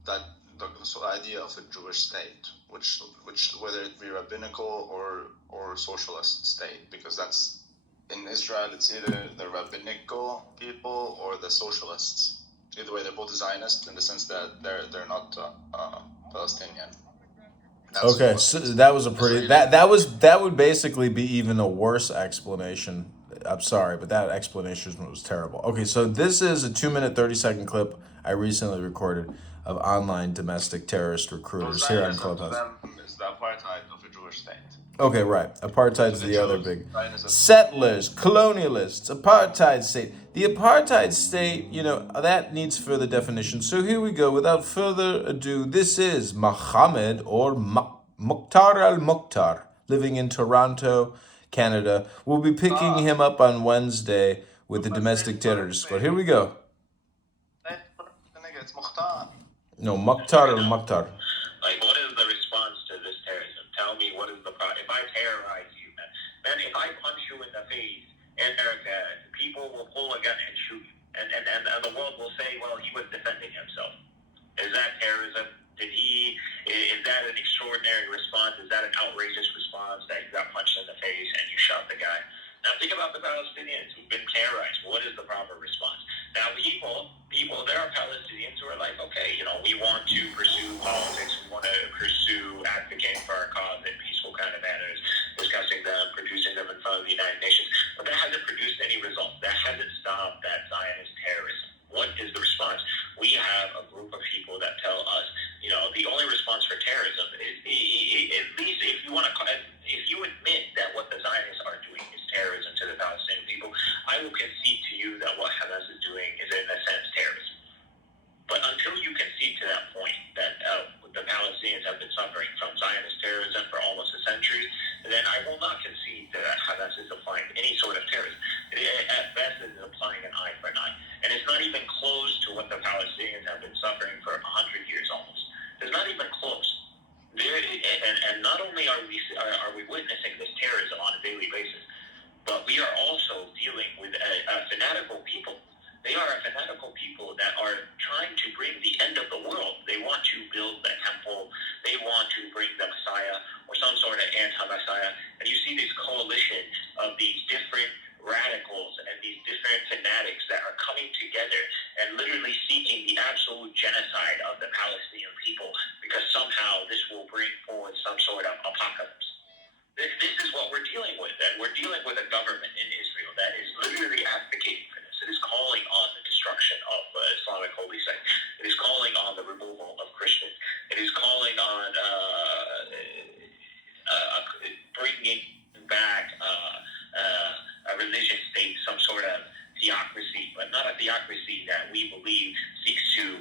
that the idea of a Jewish state, which whether it be rabbinical or socialist state, because that's in Israel, it's either the rabbinical people or the socialists. Either way, they're both Zionist in the sense that they're not Palestinian. Okay, so that was a pretty that would basically be even a worse explanation. I'm sorry, but that explanation was terrible. Okay, so this is a 2-minute 30-second clip I recently recorded of online domestic terrorist recruiters here on Clubhouse. Zionism to them is the apartheid of a Jewish state. Okay, right. Apartheid's To the the other Jews, big Zionism. settlers, colonialists, apartheid state. The apartheid state, that needs further definition. So here we go. Without further ado, this is Mohammed or Mukhtar al-Mukhtar, living in Toronto, Canada. We'll be picking him up on Wednesday with the domestic terrorists. But here we go. It's Mukhtar. No, Mukhtar al-Mukhtar. Like, what is the response to this terrorism? Tell me what is the problem. If I terrorize you, man, if I punch you in the face in America, people will pull a gun and shoot you. And the world will say, well, he was defending himself. Is that terrorism? Is that an extraordinary response? Is that an outrageous response that you got punched in the face and you shot the guy? Now think about the Palestinians who've been terrorized. What is the proper response? Now there are Palestinians who are like, okay, we want to pursue politics. We want to pursue advocating for our cause in peaceful kind of manners, discussing them, producing them in front of the United Nations. But that hasn't produced any results. That hasn't stopped that Zionist terrorism. What is the response? We have a group of people that tell us, the only response for terrorism is, at least if you admit that what the Zionists are doing is terrorism to the Palestinian people, I will concede to you that what Hamas is doing is in a sense terrorism. But until you concede to that point that the Palestinians have been suffering from Zionist terrorism for almost a century, then I will not concede that Hamas is applying any sort of terrorism. At best, it is applying an eye for an eye. And it's not even close to what the Palestinians have been suffering for 100 years almost. It's not even close. And not only are we witnessing this terrorism on a daily basis, but we are also dealing with a fanatical people. They are a fanatical people that are trying to bring the end of the world. They want to build the temple. They want to bring the Messiah or some sort of anti-Messiah. And you see this coalition of these different radicals and these different fanatics that are coming together and literally seeking the absolute genocide of the Palestinian people because somehow this will bring forward some sort of apocalypse. This is what we're dealing with, and we're dealing with a government in Israel that is literally advocating for this. It is calling on the destruction of Islamic holy sites. It is calling on the removal of Christians. It is calling on bringing back a religious state, some sort of theocracy, but not a theocracy that we believe seeks to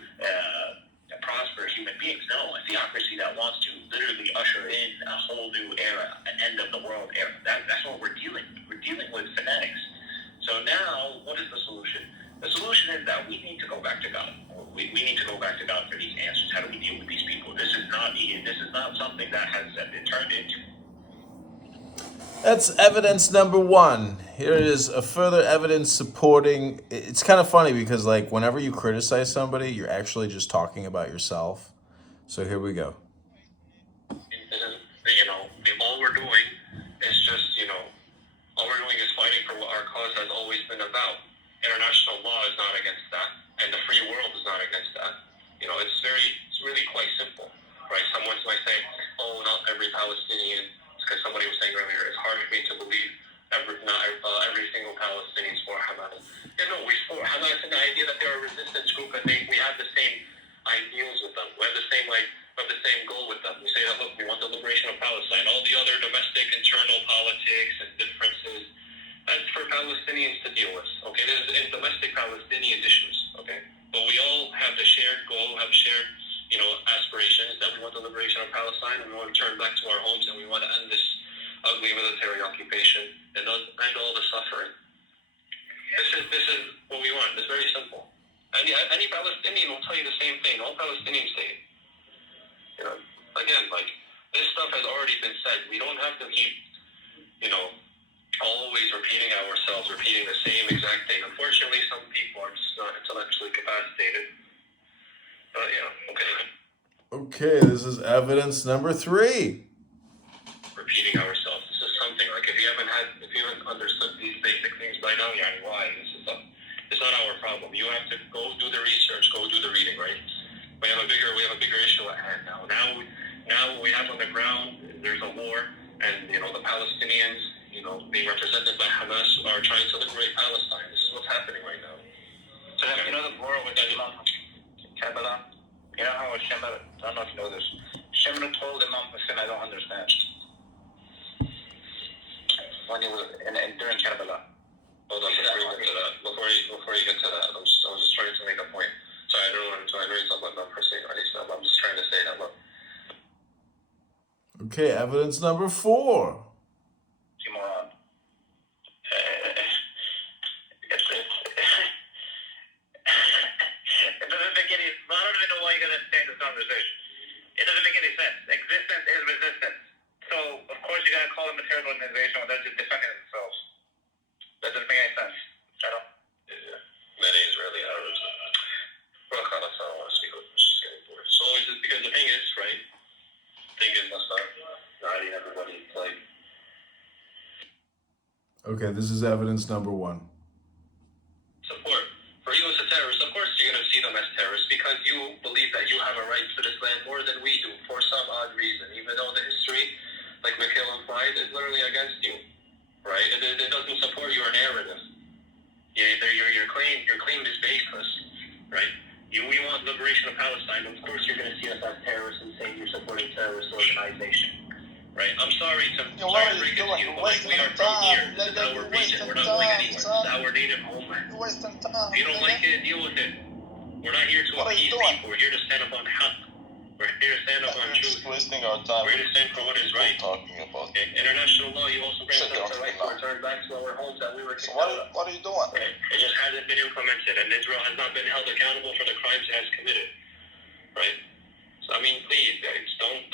prosper human beings. No, a theocracy that wants to literally usher in a whole new era, an end of the world era. That's what we're dealing with. We're dealing with fanatics. So now, what is the solution? The solution is that we need to go back to God. We need to go back to God for these answers. How do we deal with these people? This is not something that has been turned into. That's evidence number one. Here is a further evidence supporting. It's kind of funny because, whenever you criticize somebody, you're actually just talking about yourself. So here we go. All we're doing is just, all we're doing is fighting for what our cause has always been about. International law is not against that, and the free world is not against that. It's really quite simple, right? Someone might say, oh, not every Palestinian. Because somebody was saying earlier, it's hard for me to believe every single Palestinian is for Hamas. We're for Hamas and the idea that they're a resistance group and we have the same ideals with them. We have the same goal with them. We say that, look, we want the liberation of Palestine. All the other domestic internal politics and differences, that's for Palestinians to deal with. Okay, this is domestic Palestinian issues. Okay, but we all have the shared goal, have shared aspirations that we want the liberation of Palestine and we want to turn back to our homes and we want to end this ugly military occupation and end all the suffering. This is what we want. It's very simple. Any Palestinian will tell you the same thing. All Palestinians say it. Again, this stuff has already been said. We don't have to keep, always repeating ourselves, repeating the same exact thing. Unfortunately, some people are just not intellectually capacitated. But okay. Okay, this is evidence number 3. Repeating ourselves. This is something if you haven't understood these basic things by now, why? It's not our problem. You have to go do the research, go do the reading, right? We have a bigger issue at hand now. Now Now what we have on the ground, there's a war, and the Palestinians, being represented by Hamas, are trying to liberate Palestine. This is what's happening right now. So the war with Imam Karbala? You know how Shimmer, I don't know if you know this, Shimmer told Imam Hussein, I don't understand. When he was during Karbala. Hold on, before you get to that, I was just trying to make a point. Sorry, I don't want to. I know you talk about non-pressing or any stuff. I'm just trying to say that. Look. Okay, evidence number 4. Moron. It doesn't make any. I don't even know why you're gonna entertain this conversation. It doesn't make any sense. Existence is resistance. So of course you're gonna call them a terrorist organization when they're just defending themselves. That doesn't make any sense. I don't. Yeah, many Israeli Arabs. Well, I don't want to speak with. Just getting bored. So it's just because the thing is, right? Thing is, must start guiding everybody. Like. Okay, this is evidence number 1. Support. For you as a terrorist, of course you're going to see them as terrorists because you believe that you have a right to this land more than we do for some odd reason, even though the history, like Mikhail implied, is literally against you, right? It doesn't support your narrative. Your claim is baseless, right? We want liberation of Palestine, but of course you're going to see us as terrorists and say you're supporting terrorist organization. Right, I'm sorry to bring it to you, but like, we are from here. This is our region. We're not going anywhere. This is our native homeland. If you don't like it, deal with it. We're not here to appease people. We're here to stand up on haq. We're here to stand up on truth. Wasting our time. We're here to stand for what is right. Talking about. Okay. International law, you also grant us the right to return back to our homes that we were kicked out of. What are you doing? Right. It just hasn't been implemented, and Israel has not been held accountable for the crimes it has committed. Right. So I mean, please, guys, don't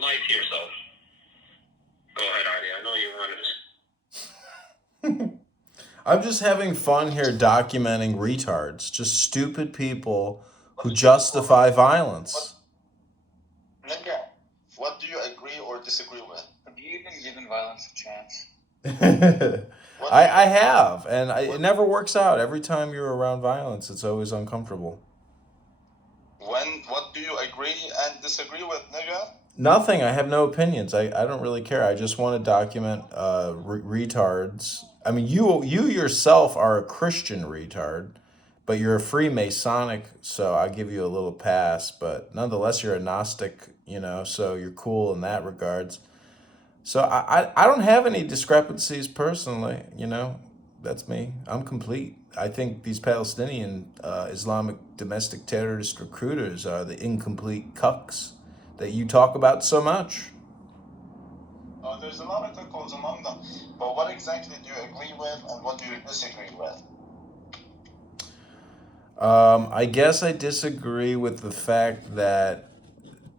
lie to yourself. Go ahead, Artie. I know you wanted to. I'm just having fun here documenting retards, just stupid people who justify violence. What do you agree or disagree with? Have you even given violence a chance? I have, and it never works out. Every time you're around violence, it's always uncomfortable. What do you agree and disagree with, nigga? Nothing. I have no opinions. I don't really care. I just want to document retards. I mean, you yourself are a Christian retard, but you're a Freemasonic, so I give you a little pass. But nonetheless, you're a Gnostic, so you're cool in that regards. So I don't have any discrepancies personally, That's me. I'm complete. I think these Palestinian Islamic domestic terrorist recruiters are the incomplete cucks that you talk about so much. There's a lot of cuckolds among them. But what exactly do you agree with and what do you disagree with? I guess I disagree with the fact that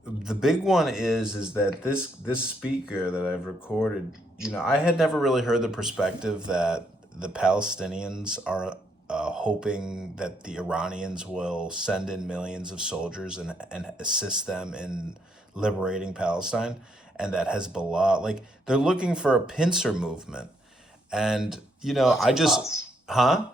the big one is that this speaker that I've recorded, I had never really heard the perspective that the Palestinians are hoping that the Iranians will send in millions of soldiers and assist them in liberating Palestine, and that Hezbollah, they're looking for a pincer movement. And, Huh?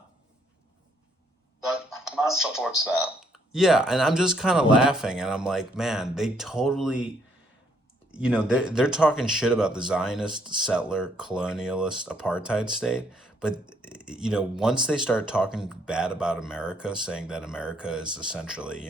That Hamas supports that. Yeah, and I'm just kind of laughing, and I'm like, man, they totally, they're talking shit about the Zionist, settler, colonialist, apartheid state, but, once they start talking bad about America, saying that America is essentially,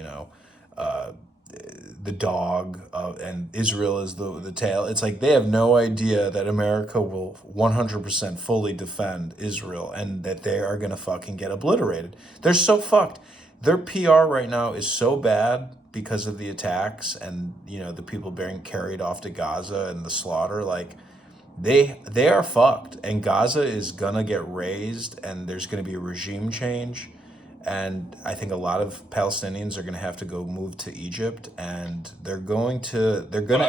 the dog and Israel is the tail, it's like they have no idea that America will 100% fully defend Israel and that they are going to fucking get obliterated. They're so fucked. Their PR right now is so bad because of the attacks and, the people being carried off to Gaza and the slaughter. They are fucked, and Gaza is gonna get razed, and there's gonna be a regime change, and I think a lot of Palestinians are gonna have to go move to Egypt, and they're gonna. Are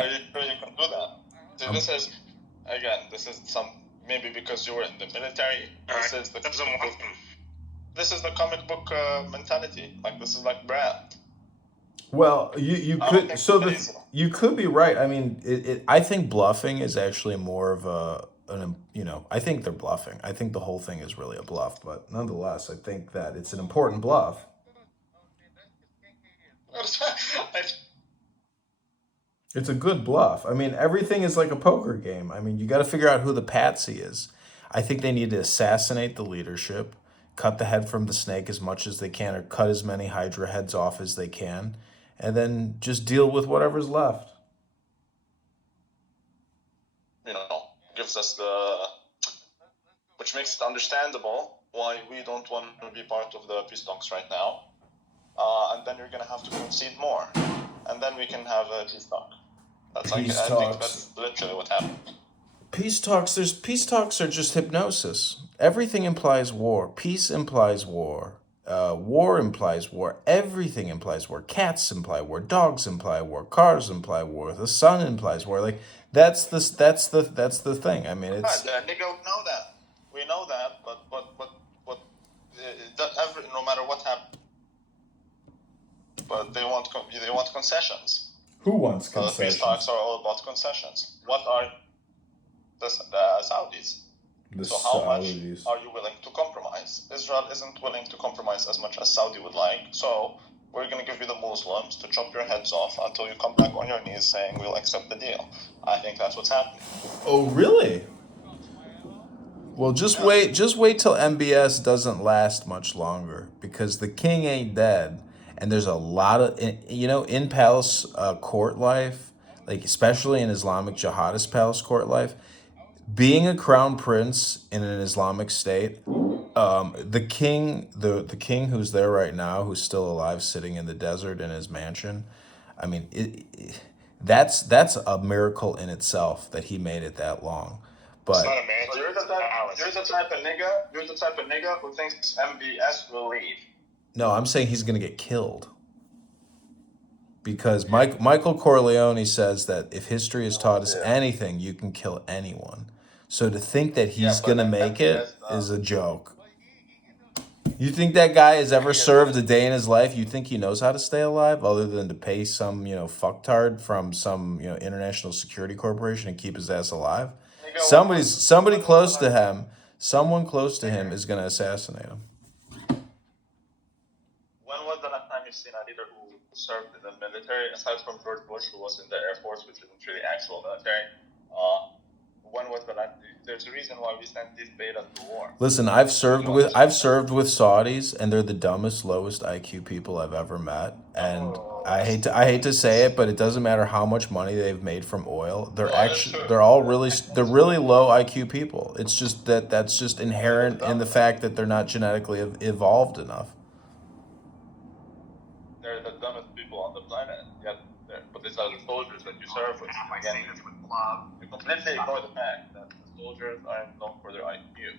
you sure you can do that? So this is some maybe because you were in the military. This is the comic book mentality. This is like Brad. Well, you could you could be right. I mean, I think bluffing is actually more of I think they're bluffing. I think the whole thing is really a bluff, but nonetheless, I think that it's an important bluff. It's a good bluff. I mean, everything is like a poker game. I mean, you got to figure out who the patsy is. I think they need to assassinate the leadership, cut the head from the snake as much as they can, or cut as many Hydra heads off as they can, and then just deal with whatever's left. Gives us which makes it understandable why we don't want to be part of the peace talks right now. And then you're going to have to concede more. And then we can have a peace talk. I think that's literally what happened. Peace talks are just hypnosis. Everything implies war. Peace implies war. War implies war. Everything implies war. Cats imply war. Dogs imply war. Cars imply war. The sun implies war. Like that's the thing. I mean, it's. They don't know that. We know that, but no matter what happens, but they want concessions. Who wants concessions? Peace talks are all about concessions. What are the Saudis? How much are you willing to compromise? Israel isn't willing to compromise as much as Saudi would like. So we're going to give you the Muslims to chop your heads off until you come back on your knees saying we'll accept the deal. I think that's what's happening. Oh, really? Well, just wait till MBS doesn't last much longer, because the king ain't dead, and there's a lot of in palace court life, like especially in Islamic jihadist palace court life, being a crown prince in an Islamic state, the king who's there right now, who's still alive, sitting in the desert in his mansion. I mean, that's a miracle in itself that he made it that long. But it's not a mansion. So you're the type of nigga who thinks MBS will leave. No, I'm saying he's going to get killed. Because Michael Corleone says that if history has taught us anything, you can kill anyone. So to think that he's going to make it is a joke. You think that guy has ever served a day in his life? You think he knows how to stay alive other than to pay some, fucktard from some, international security corporation and keep his ass alive? Somebody close to him, someone close to him is going to assassinate him. When was the last time you've seen a leader who served in the military, aside from George Bush, who was in the Air Force, which isn't really actual military? When was the last? There's a reason why we sent these betas to war. Listen, I've served with Saudis, and they're the dumbest, lowest IQ people I've ever met. And I hate to say it, but it doesn't matter how much money they've made from oil. They're really low IQ people. It's just that's just inherent in the fact that they're not genetically evolved enough. They're the dumbest people on the planet. But these are the soldiers that you serve with. I say this with love. You completely ignore the fact that the soldiers aren't known for their IQ.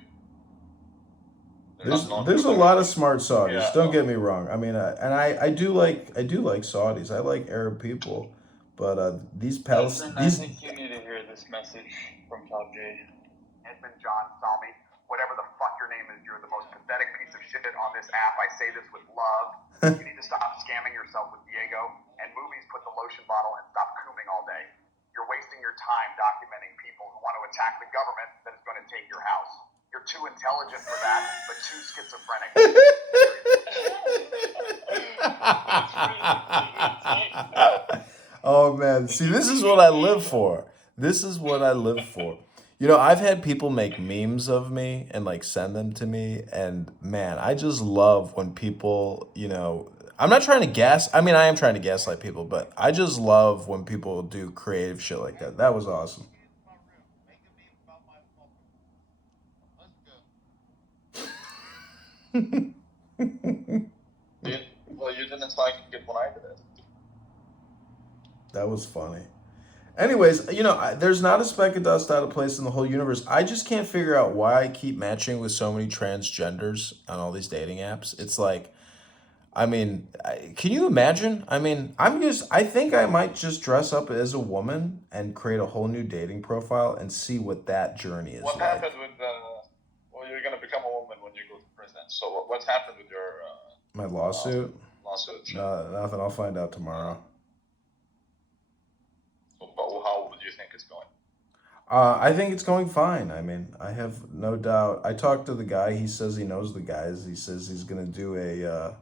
There's a lot of smart Saudis. Don't get me wrong. I mean, I do like Saudis. I like Arab people, but these Palestinians. I think you need to hear this message from Top J. Edmund John Salmi, whatever the fuck your name is, you're the most pathetic piece of shit on this app. I say this with love. You need to stop scamming yourself with Diego, and movies put the lotion bottle and stop cooming all day. You're wasting your time documenting people who want to attack the government that is going to take your house. You're too intelligent for that, but too schizophrenic. Oh man, see, this is what I live for. I've had people make memes of me and send them to me, and man, I just love when people, I'm not trying to I am trying to gaslight people, but I just love when people do creative shit like that. That was awesome. Well, you didn't like it when I did it. That was funny. Anyways, there's not a speck of dust out of place in the whole universe. I just can't figure out why I keep matching with so many transgenders on all these dating apps. It's like, can you imagine? I think I might just dress up as a woman and create a whole new dating profile and see what that journey is What like. happened with you're going to become a woman when you go to prison. So what happened with your... My lawsuit? Lawsuit. Nothing. I'll find out tomorrow. But how would you think it's going? I think it's going fine. I have no doubt. I talked to the guy. He says he knows the guys. He says he's going to do a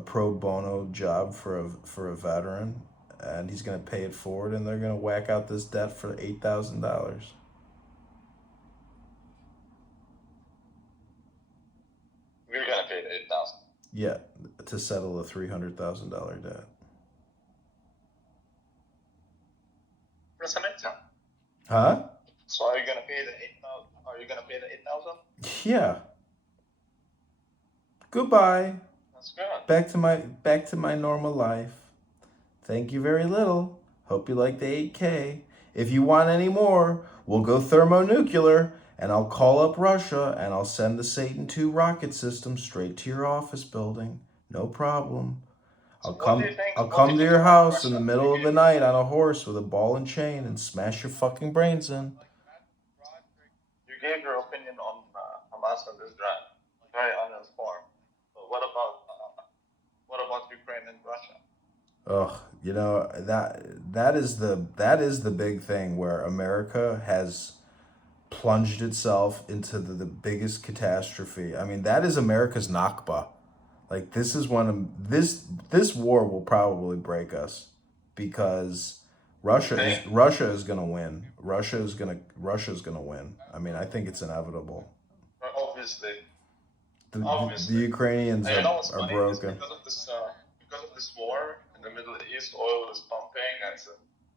pro bono job for a veteran. and he's going to pay it forward, and they're going to whack out this debt for $8,000. We're gonna pay the 8,000. Yeah, to settle a $300,000 debt. Huh? So are you gonna pay the 8,000? Are you gonna pay the 8,000? Yeah. Goodbye. That's good. Back to my normal life. Thank you very little. Hope you like the 8K. If you want any more, we'll go thermonuclear, and I'll call up Russia, and I'll send the Satan II rocket system straight to your office building. No problem. I'll come to your house in the middle of the night on a horse with a ball and chain and smash your fucking brains in. You gave your opinion on Hamas and Israel. Very uninformed. But what about Ukraine and Russia? Ugh, you know, that is the big thing where America has plunged itself into the biggest catastrophe. I mean, that is America's Nakba. Like, this is this war will probably break us, because Russia is gonna win. Russia's gonna win. I mean, I think it's inevitable. Obviously. The Ukrainians are broken. Because of this war in the Middle East, oil is pumping, and the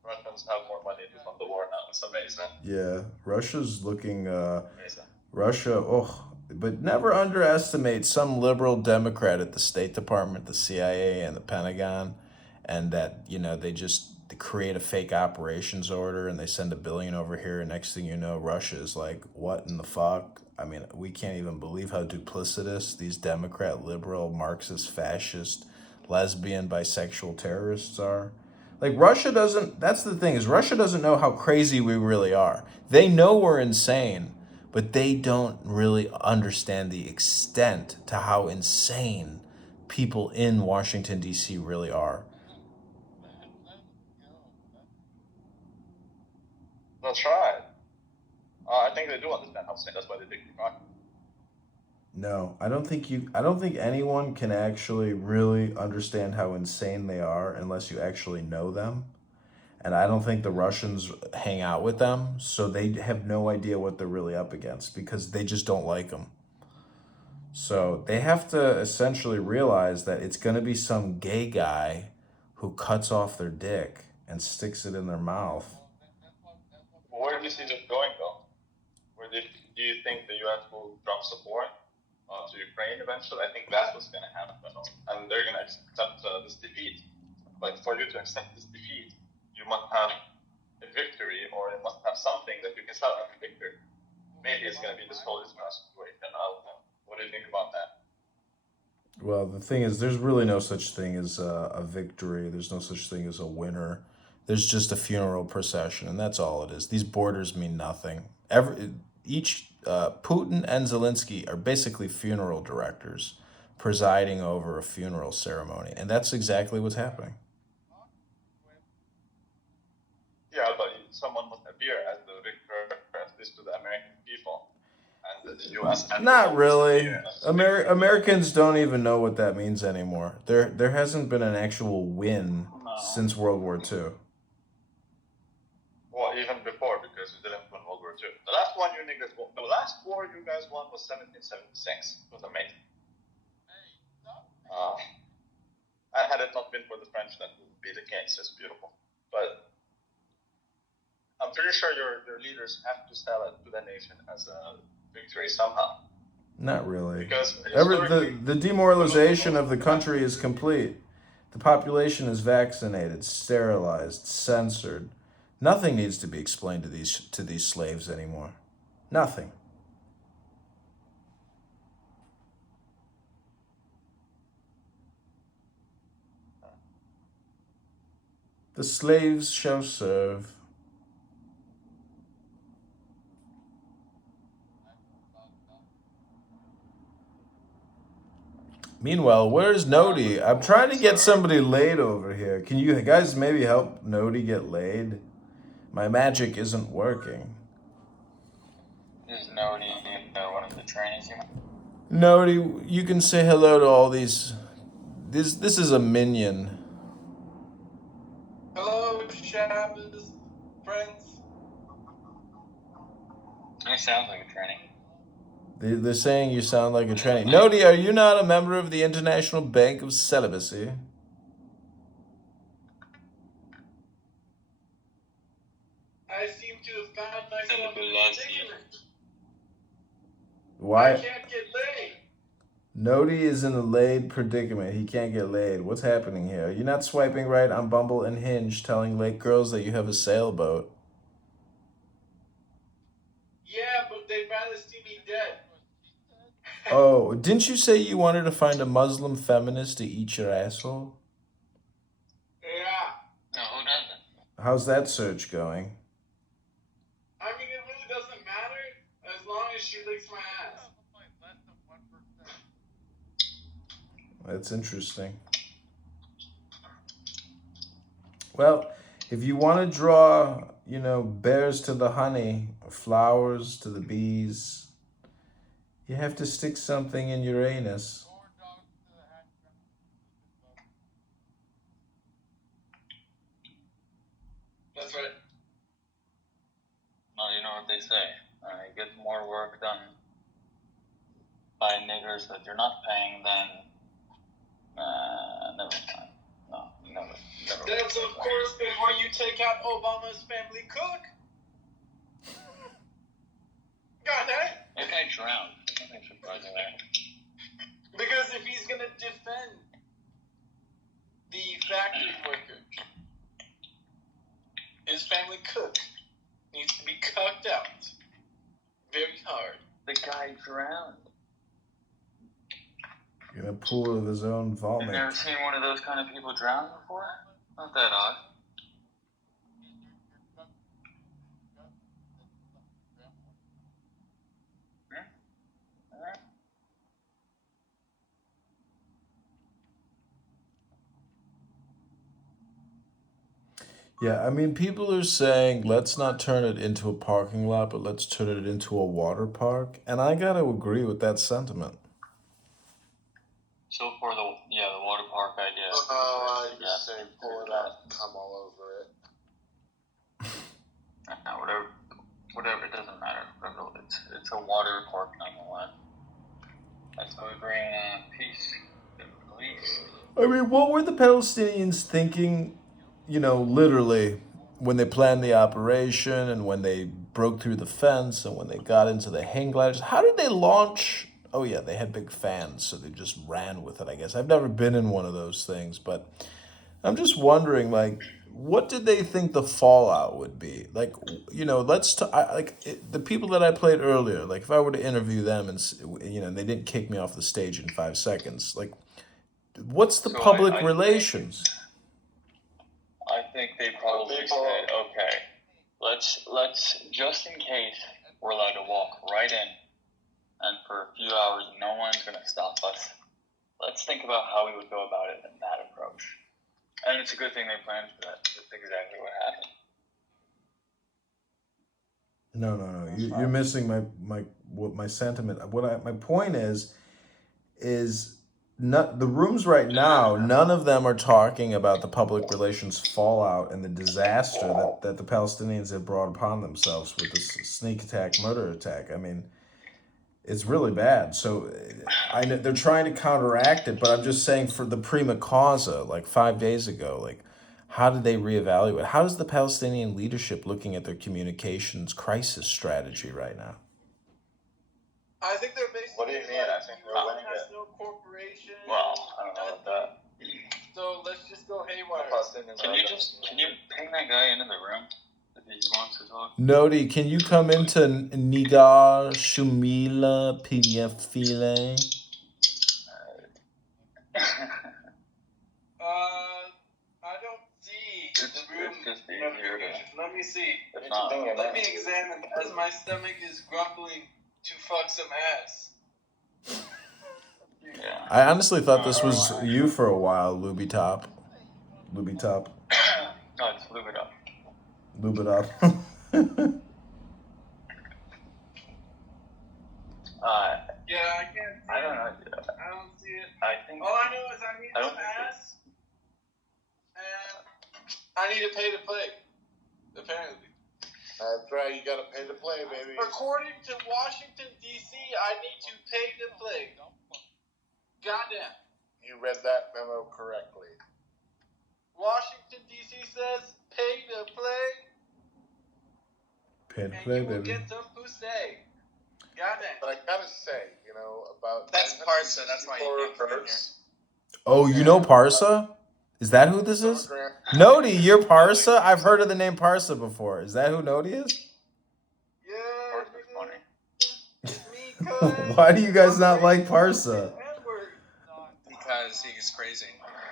Russians have more money to fund the war now. It's amazing. Yeah, Russia's looking. Russia. But never underestimate some liberal Democrat at the State Department, the CIA, and the Pentagon, and that, you know, they just create a fake operations order and they send $1 billion over here, and next thing you know, Russia is like, what in the fuck? I mean, we can't even believe how duplicitous these Democrat, liberal, Marxist, fascist, lesbian, bisexual terrorists are. Like, Russia doesn't, that's the thing, is Russia doesn't know how crazy we really are. They know we're insane, but they don't really understand the extent to how insane people in Washington, D.C. really are. That's right. I think they do understand how insane. That's why they think we're talking. No, I don't think anyone can actually really understand how insane they are unless you actually know them. And I don't think the Russians hang out with them, so they have no idea what they're really up against, because they just don't like them. So they have to essentially realize that it's going to be some gay guy who cuts off their dick and sticks it in their mouth. Where do you see this going, though? Do you think the U.S. will drop support to Ukraine eventually? I think that's what's going to happen. And they're going to accept this defeat. Like, for you to accept this defeat, you must have a victory, or you must have something that you can celebrate a victory. Maybe it's going to be this whole Israel situation. I don't know. What do you think about that? Well, the thing is, there's really no such thing as a victory. There's no such thing as a winner. There's just a funeral procession, and that's all it is. These borders mean nothing. Putin and Zelensky are basically funeral directors presiding over a funeral ceremony, and that's exactly what's happening. Yeah, but someone must appear as the victor, at least to the American people. And the U.S. Not really. Americans don't even know what that means anymore. There hasn't been an actual win since World War II. Well, even before, because we didn't win World War II. The last one you niggas won, the last war you guys won was 1776. It was amazing. And had it not been for the French, that would be the case. It's beautiful. But I'm pretty sure your leaders have to sell it to the nation as a victory somehow. Not really. Because the demoralization of the country is complete. The population is vaccinated, sterilized, censored. Nothing needs to be explained to these slaves anymore. Nothing. The slaves shall serve. Meanwhile, where's Nodi? I'm trying to get somebody laid over here. Can you guys maybe help Nodi get laid? My magic isn't working. Is Nodi one of the trainees here? Nodi, you can say hello to all these. This is a minion. Shabbos, friends. It sounds like a tranny. They're saying you sound like a tranny. Nodi, are you not a member of the International Bank of Celibacy? I seem to have found myself in a predicament. Why? I can't get laid. Nodi is in a laid predicament. He can't get laid. What's happening here? You're not swiping right on Bumble and Hinge telling late girls that you have a sailboat. Yeah, but they'd rather see me dead. Oh, didn't you say you wanted to find a Muslim feminist to eat your asshole? Yeah. No, who doesn't? How's that search going? I mean, it really doesn't matter as long as she licks my ass. That's interesting. Well, if you want to draw, bears to the honey, flowers to the bees, you have to stick something in your anus. That's right. Well, you know what they say. You get more work done by niggers that you're not paying than... never mind. No, never. That's of course before you take out Obama's family cook. God damn. That guy drowned. Nothing surprising there. Because if he's gonna defend the factory worker, his family cook needs to be cucked out very hard. The guy drowned. In a pool of his own vomit. You've never seen one of those kind of people drown before? Not that odd. Yeah, I mean, people are saying, let's not turn it into a parking lot, but let's turn it into a water park. And I got to agree with that sentiment. So for the water park idea. I just say pull it out, come all over it. Whatever, it doesn't matter. It's a water park nonetheless. That's how we bring peace to the Middle East. I mean, what were the Palestinians thinking, literally, when they planned the operation and when they broke through the fence and when they got into the hang gliders? How did they launch? Oh, yeah, they had big fans, so they just ran with it, I guess. I've never been in one of those things, but I'm just wondering, what did they think the fallout would be? The people that I played earlier, if I were to interview them and, they didn't kick me off the stage in 5 seconds, what's the public relations? I think they probably said, okay, let's just in case we're allowed to walk right in, and for a few hours no one's going to stop us. Let's think about how we would go about it in that approach. And it's a good thing they planned for that. That's exactly what happened. No. You're missing my sentiment. My point is not the rooms right now. None of them are talking about the public relations fallout and the disaster that the Palestinians have brought upon themselves with this sneak attack, murder attack. I mean, it's really bad. So I know they're trying to counteract it, but I'm just saying for the prima causa, 5 days ago, how did they reevaluate? How is the Palestinian leadership looking at their communications crisis strategy right now? I think they're basically. What do you mean? I think they're winning has it. no corporation. Well, I don't know about that. So let's just go haywire. Can you ping that guy into the room if he wants to talk? Nodi, can you come into Nigar Shumila Pinyafile? I don't see It's the room. just easier to... Let me see. not. Let me examine as my stomach is grumbling to fuck some ass. Yeah. I honestly thought this was you for a while, Luby Top. Luby Top. No, it's lube it up. Lube it up. Yeah, I can't see I don't know. I don't see it. I think... All I know is I need some ass, and I need to pay to play. That's right. You gotta pay to play, baby. According to Washington, D.C., I need to pay to play. Goddamn. You read that memo correctly. Washington, D.C. says pay to play. Pay to and play, you will baby. get some pussy. Goddamn. But I gotta say, about That's Parsa. That's why you can't come in here. Oh, you know Parsa? Is that who this is? Nodi, you're Parsa? I've heard of the name Parsa before. Is that who Nodi is? Why do you guys not like Parsa? Because he's crazy.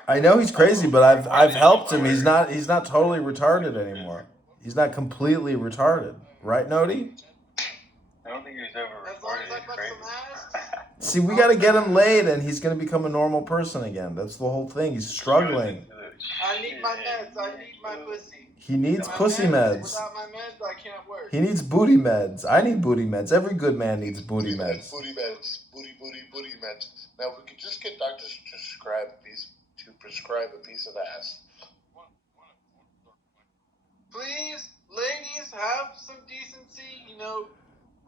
I know he's crazy, but I've helped him. He's not totally retarded anymore. He's not completely retarded, right, Nodi? I don't think he's ever recorded. It's crazy. See, we got to get him laid, and he's gonna become a normal person again. That's the whole thing. He's struggling. I need my meds. I need my pussy. He needs pussy meds. Without my meds, I can't work. He needs booty meds. I need booty meds. Every good man needs booty meds. Booty meds. Booty meds. Now, if we could just get doctors to prescribe a piece of ass. Please, ladies, have some decency.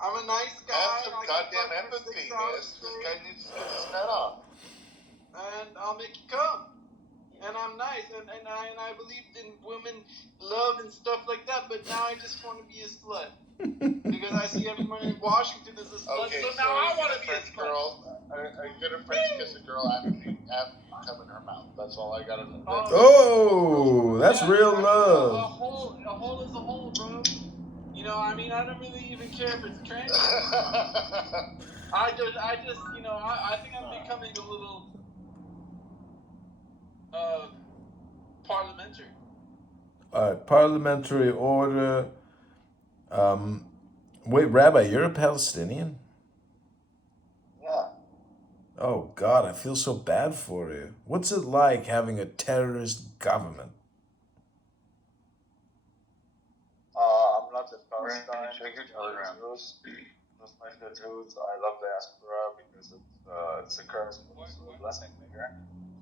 I'm a nice guy. Have some goddamn empathy, miss. This guy needs to get his head off. And I'll make you come. And I'm nice, and I believed in women love and stuff like that, but now I just want to be a slut. Because I see everyone in Washington as a slut, Okay, so now I want to be a French slut. girl. Are you gonna French kiss a girl after you come in her mouth? That's all I gotta know. Oh, that's real love. A hole is a hole, bro. I don't really even care if it's trans. I think I'm becoming a little parliamentary. All right, parliamentary order. Wait, Rabbi, you're a Palestinian? Yeah. Oh, God, I feel so bad for you. What's it like having a terrorist government? I'm not a Palestine. Jews. Just like the Jews, I love diaspora because it's a curse, but also a blessing here.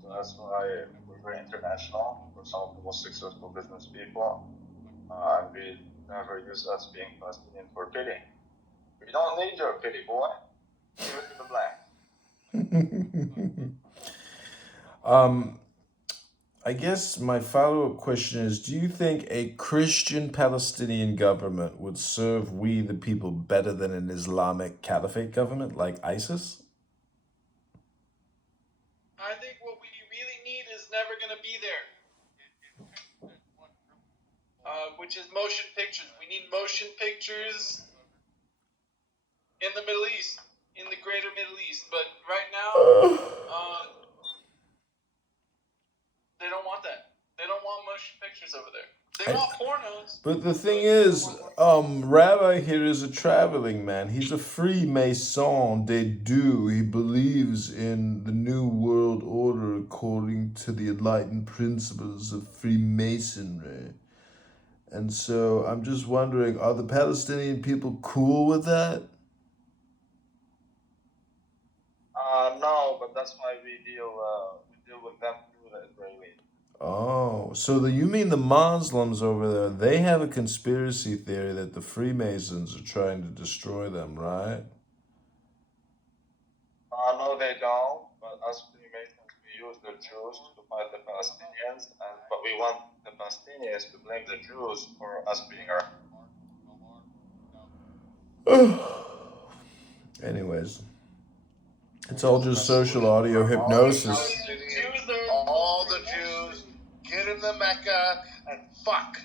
So that's why we're very international. We're some of the most successful business people. And we never use us being Palestinian for pity. We don't need your pity, boy. Give it to the black. I guess my follow-up question is, do you think a Christian Palestinian government would serve we the people better than an Islamic caliphate government like ISIS? I think what we really need is never going to be there. Which is motion pictures. We need motion pictures in the Middle East, in the greater Middle East. But right now, they don't want that. They don't want motion pictures over there. They want pornos. But the thing is, Rabbi here is a traveling man. He's a Freemason de deux. He believes in the New World Order according to the enlightened principles of Freemasonry. And so I'm just wondering, are the Palestinian people cool with that? No, but that's why we deal with them through the Israeli. Oh, so you mean the Muslims over there, they have a conspiracy theory that the Freemasons are trying to destroy them, right? No, they don't. But as Freemasons, we use the Jews to fight the Palestinians, but we want the Palestinians to blame the Jews for us being Anyways, it's all just social audio hypnosis. All the Jews get in the Mecca and fuck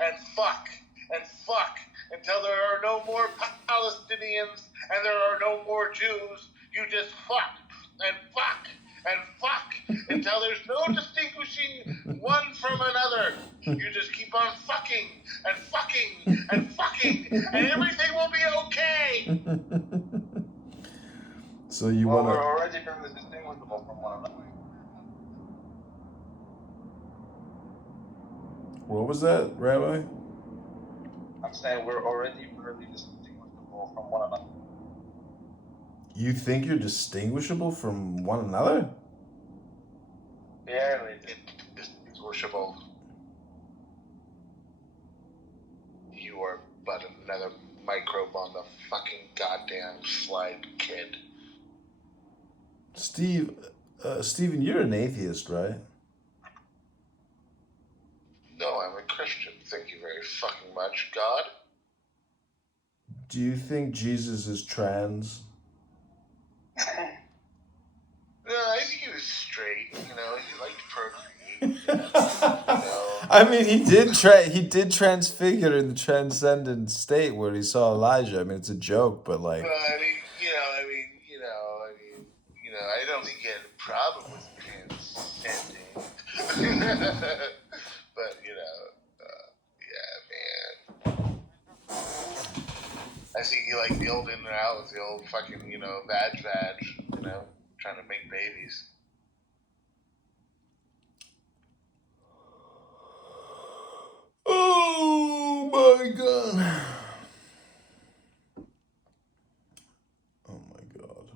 and fuck and fuck until there are no more Palestinians and there are no more Jews. You just fuck and fuck and fuck until there's no distinguishing one from another. You just keep on fucking and fucking and fucking and everything will be okay. So you we're want to... already fairly distinguishable from one another. What was that, Rabbi? I'm saying we're already fairly distinguishable from one another. You think you're distinguishable from one another? Barely distinguishable. You are but on the fucking goddamn slide, kid. Steven, you're an atheist, right? No, I'm a Christian. Thank you very fucking much, God. Do you think Jesus is trans? No, I think he was straight. You know, he liked procreate. I mean, he did transfigure in the transcendent state where he saw Elijah. I mean, it's a joke, but like. Well, I mean, I don't think he had a problem with transcending. But yeah, man. I think he liked the old in and out with the old fucking, vag, trying to make babies. Oh my god. Oh my god.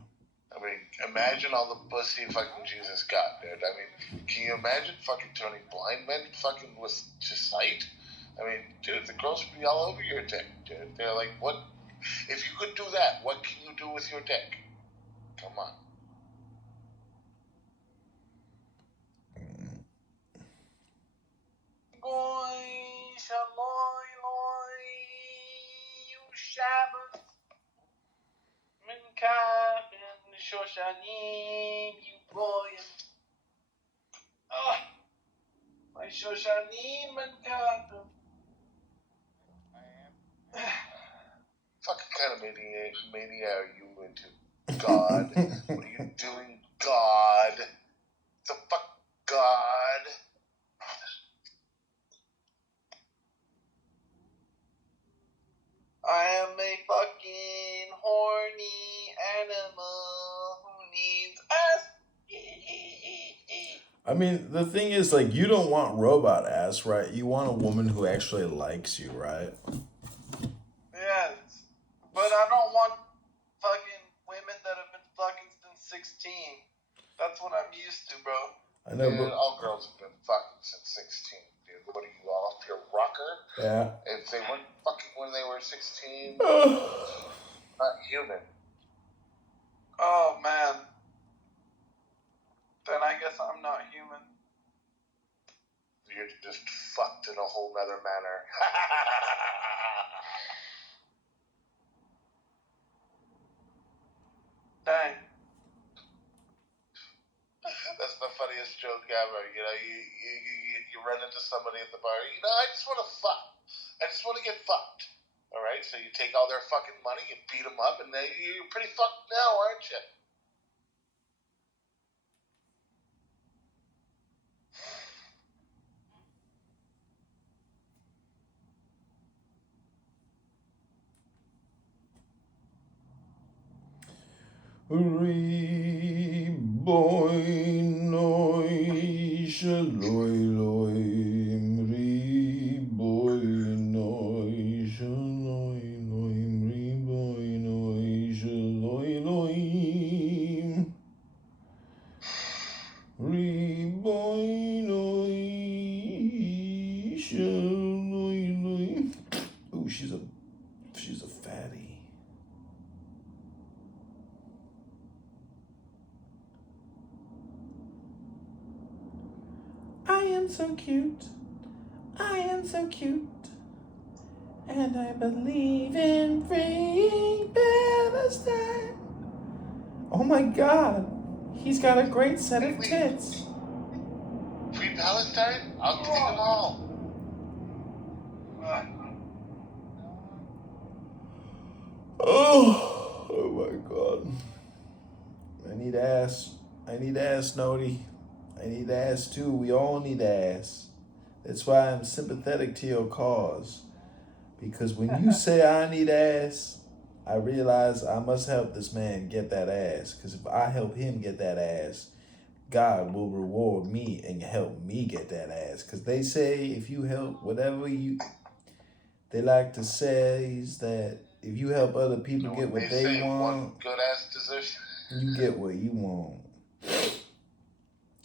I mean, imagine all the pussy fucking Jesus got, dude. I mean, can you imagine fucking turning blind men fucking with to sight? I mean, dude, the girls would be all over your dick, dude. They're like, what? If you could do that, what can you do with your dick? Come on. Fucking kind of mania are you into? God? What are you doing, God? The fuck, God? I am a fucking horny animal who needs ass. I mean, the thing is, like, you don't want robot ass, right? You want a woman who actually likes you, right? Yes. But I don't want fucking women that have been fucking since 16. That's what I'm used to, bro. I know, Man, but all girls have been fucking since 16, dude. What are you, off your rocker? yeah. If they weren't fucking when they were 16, not human. Oh, man. Then I guess I'm not human. You're just fucked in a whole nother manner. Dang. That's the funniest joke ever. You run into somebody at the bar. I just want to fuck. I just want to get fucked. All right, so you take all their fucking money, you beat them up, and then you're pretty fucked now, aren't you? Ooh, she's a fatty. I am so cute. I am so cute. And I believe in free Palestine. Oh my god. He's got a great set of tits. Free Palestine? I'll take them all. Oh my god. I need ass. I need ass, Nody. I need ass too. We all need ass. That's why I'm sympathetic to your cause. Because when you say I need ass, I realize I must help this man get that ass. Because if I help him get that ass, God will reward me and help me get that ass. Because they say if you help whatever you... They like to say is that if you help other people get what they want... One good ass decision. You get what you want.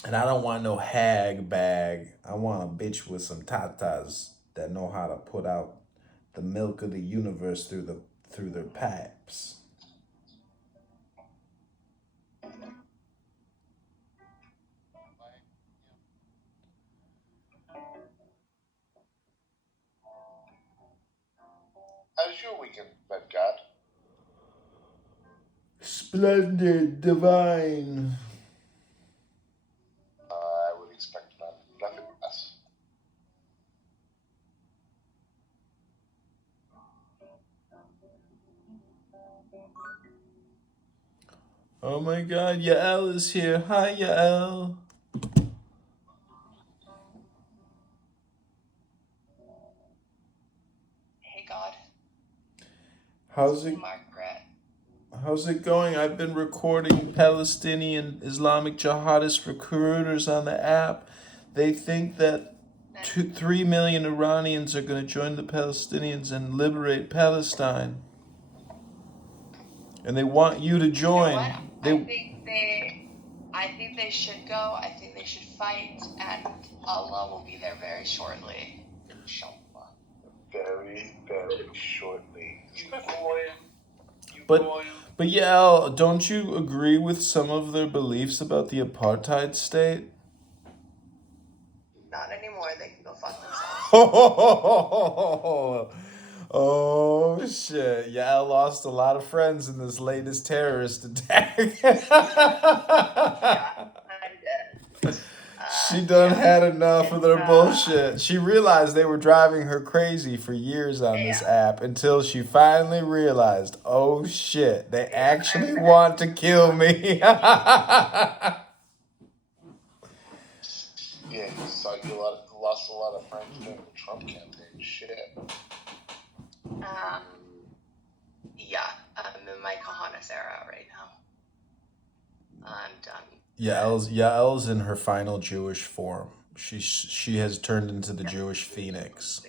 And I don't want no hag bag. I want a bitch with some tatas that know how to put out the milk of the universe through through their pipes. How's your weekend been, God? Splendid, divine. I would expect nothing less. Oh my God, Yael is here. Hi, Yael. Hey God. How's it? Margaret. How's it going? I've been recording Palestinian Islamic jihadist recruiters on the app. They think that 3 million Iranians are going to join the Palestinians and liberate Palestine. And they want you to join. You know what? I think they should go. I think they should fight, and Allah will be there very shortly. Inshallah. Very, very shortly. But Yael, don't you agree with some of their beliefs about the apartheid state? Not anymore. They can go fuck themselves. Oh shit! Yeah, I lost a lot of friends in this latest terrorist attack. She done had enough of their bullshit. She realized they were driving her crazy for years on this app until she finally realized, oh shit, they actually want to kill me. Yeah, you saw you lost a lot of friends during the Trump campaign. Shit. Yeah, I'm in my Kahanas era right now. I'm done. Yael's in her final Jewish form. She has turned into the Jewish phoenix.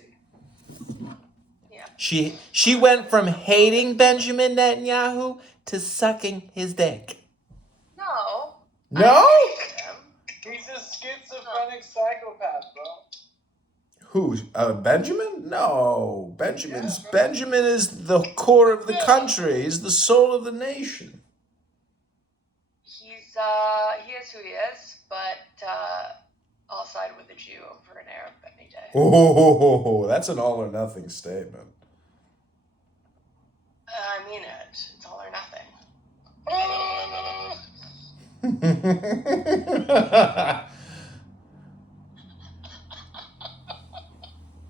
Yeah. She went from hating Benjamin Netanyahu to sucking his dick. No. No? He's a schizophrenic psychopath, bro. Who? Benjamin? No. Benjamin is the core of the country. He's the soul of the nation. He is who he is, but I'll side with a Jew over an Arab any day. Oh, that's an all or nothing statement. I mean it. It's all or nothing.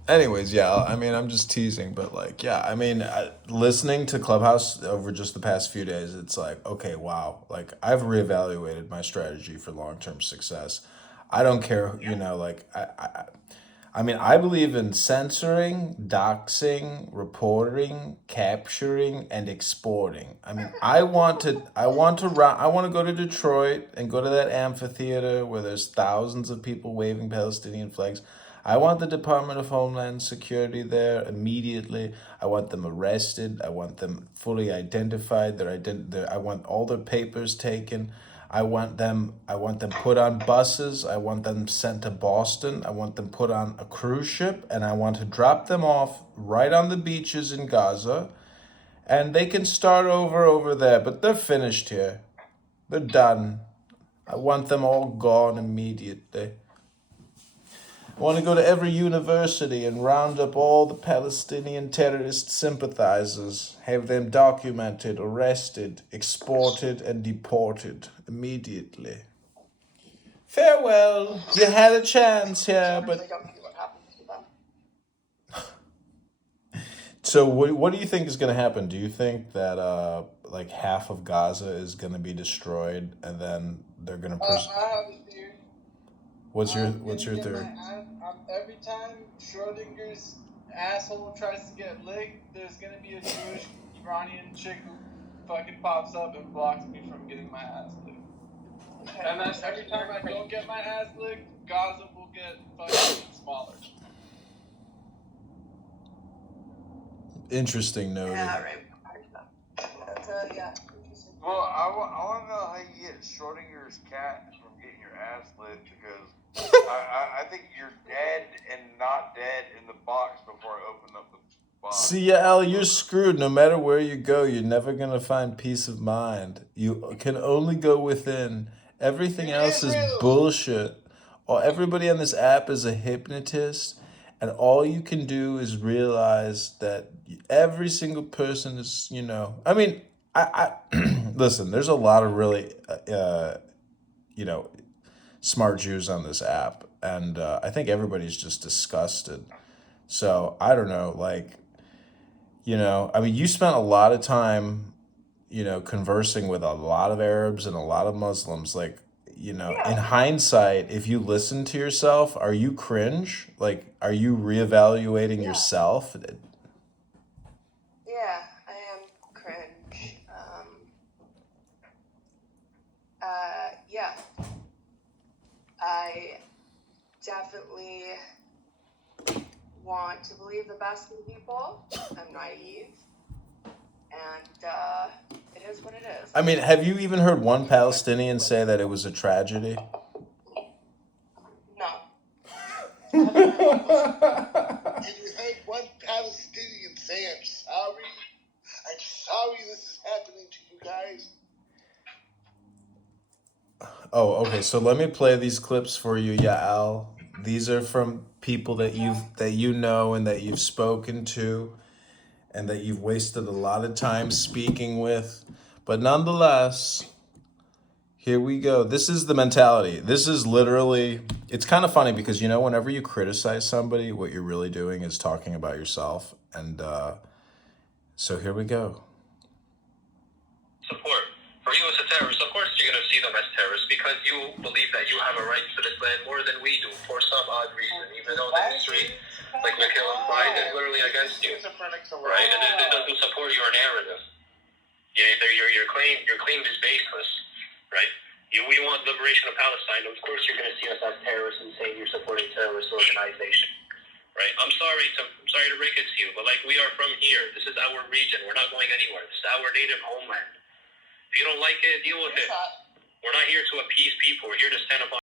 Anyways, yeah, I mean, I'm just teasing, but like, yeah, I mean, listening to Clubhouse over just the past few days, it's like, okay, wow, like I've reevaluated my strategy for long-term success. I don't care, you know, like I mean, I believe in censoring, doxing, reporting, capturing, and exporting. I mean, I want to go to Detroit and go to that amphitheater where there's thousands of people waving Palestinian flags. I want the Department of Homeland Security there immediately. I want them arrested. I want them fully identified. I want all their papers taken. I want them put on buses. I want them sent to Boston. I want them put on a cruise ship, and I want to drop them off right on the beaches in Gaza, and they can start over there, but they're finished here. They're done. I want them all gone immediately. I want to go to every university and round up all the Palestinian terrorist sympathizers, have them documented, arrested, exported, and deported immediately. Farewell. You had a chance here, but... So what do you think is going to happen? Do you think that like half of Gaza is going to be destroyed, and then they're going to... I have a theory. What's your theory? Every time Schrodinger's asshole tries to get licked, there's gonna be a Jewish Iranian chick who fucking pops up and blocks me from getting my ass licked. And then every time I don't get my ass licked, Gaza will get fucking smaller. Interesting note. Yeah, right. Yeah. Well, I want to know how you get Schrodinger's cat from getting your ass licked, because I think you're dead and not dead in the box before I open up the See, yeah, Al, you're screwed. No matter where you go, you're never gonna find peace of mind. You can only go within. Everything else is bullshit. Everybody on this app is a hypnotist, and all you can do is realize that every single person is, I mean, I listen. There's a lot of really, you know, smart Jews on this app, and I think everybody's just disgusted. So I don't know, like. I mean, you spent a lot of time, conversing with a lot of Arabs and a lot of Muslims. Like, in hindsight, if you listen to yourself, are you cringe? Like, are you reevaluating yourself? Yeah, I am cringe. Yeah. I definitely want to believe the best in people. I'm naive. And it is what it is. I mean, have you even heard one Palestinian say that it was a tragedy? No. Have you heard one Palestinian say, I'm sorry this is happening to you guys? Oh, okay. So let me play these clips for you, Yael. These are from people that you know and that you've spoken to, and that you've wasted a lot of time speaking with. But nonetheless, here we go. This is the mentality. This is literally, it's kind of funny because, whenever you criticize somebody, what you're really doing is talking about yourself. And so here we go. Support. For you as a terrorist, of course you're going to see them as terrorists because you believe that you have a right to this land more than we do for some odd reason, even though the history, like Mikhail implied, is literally against you. Right? And it doesn't support your narrative. Your claim is baseless. Right? We want liberation of Palestine. Of course you're going to see us as terrorists and saying you're supporting terrorist organization. Right? I'm sorry to break it to you, but we are from here. This is our region. We're not going anywhere. This is our native homeland. If you don't like it, deal with it. We're not here to appease people. We're here to stand up on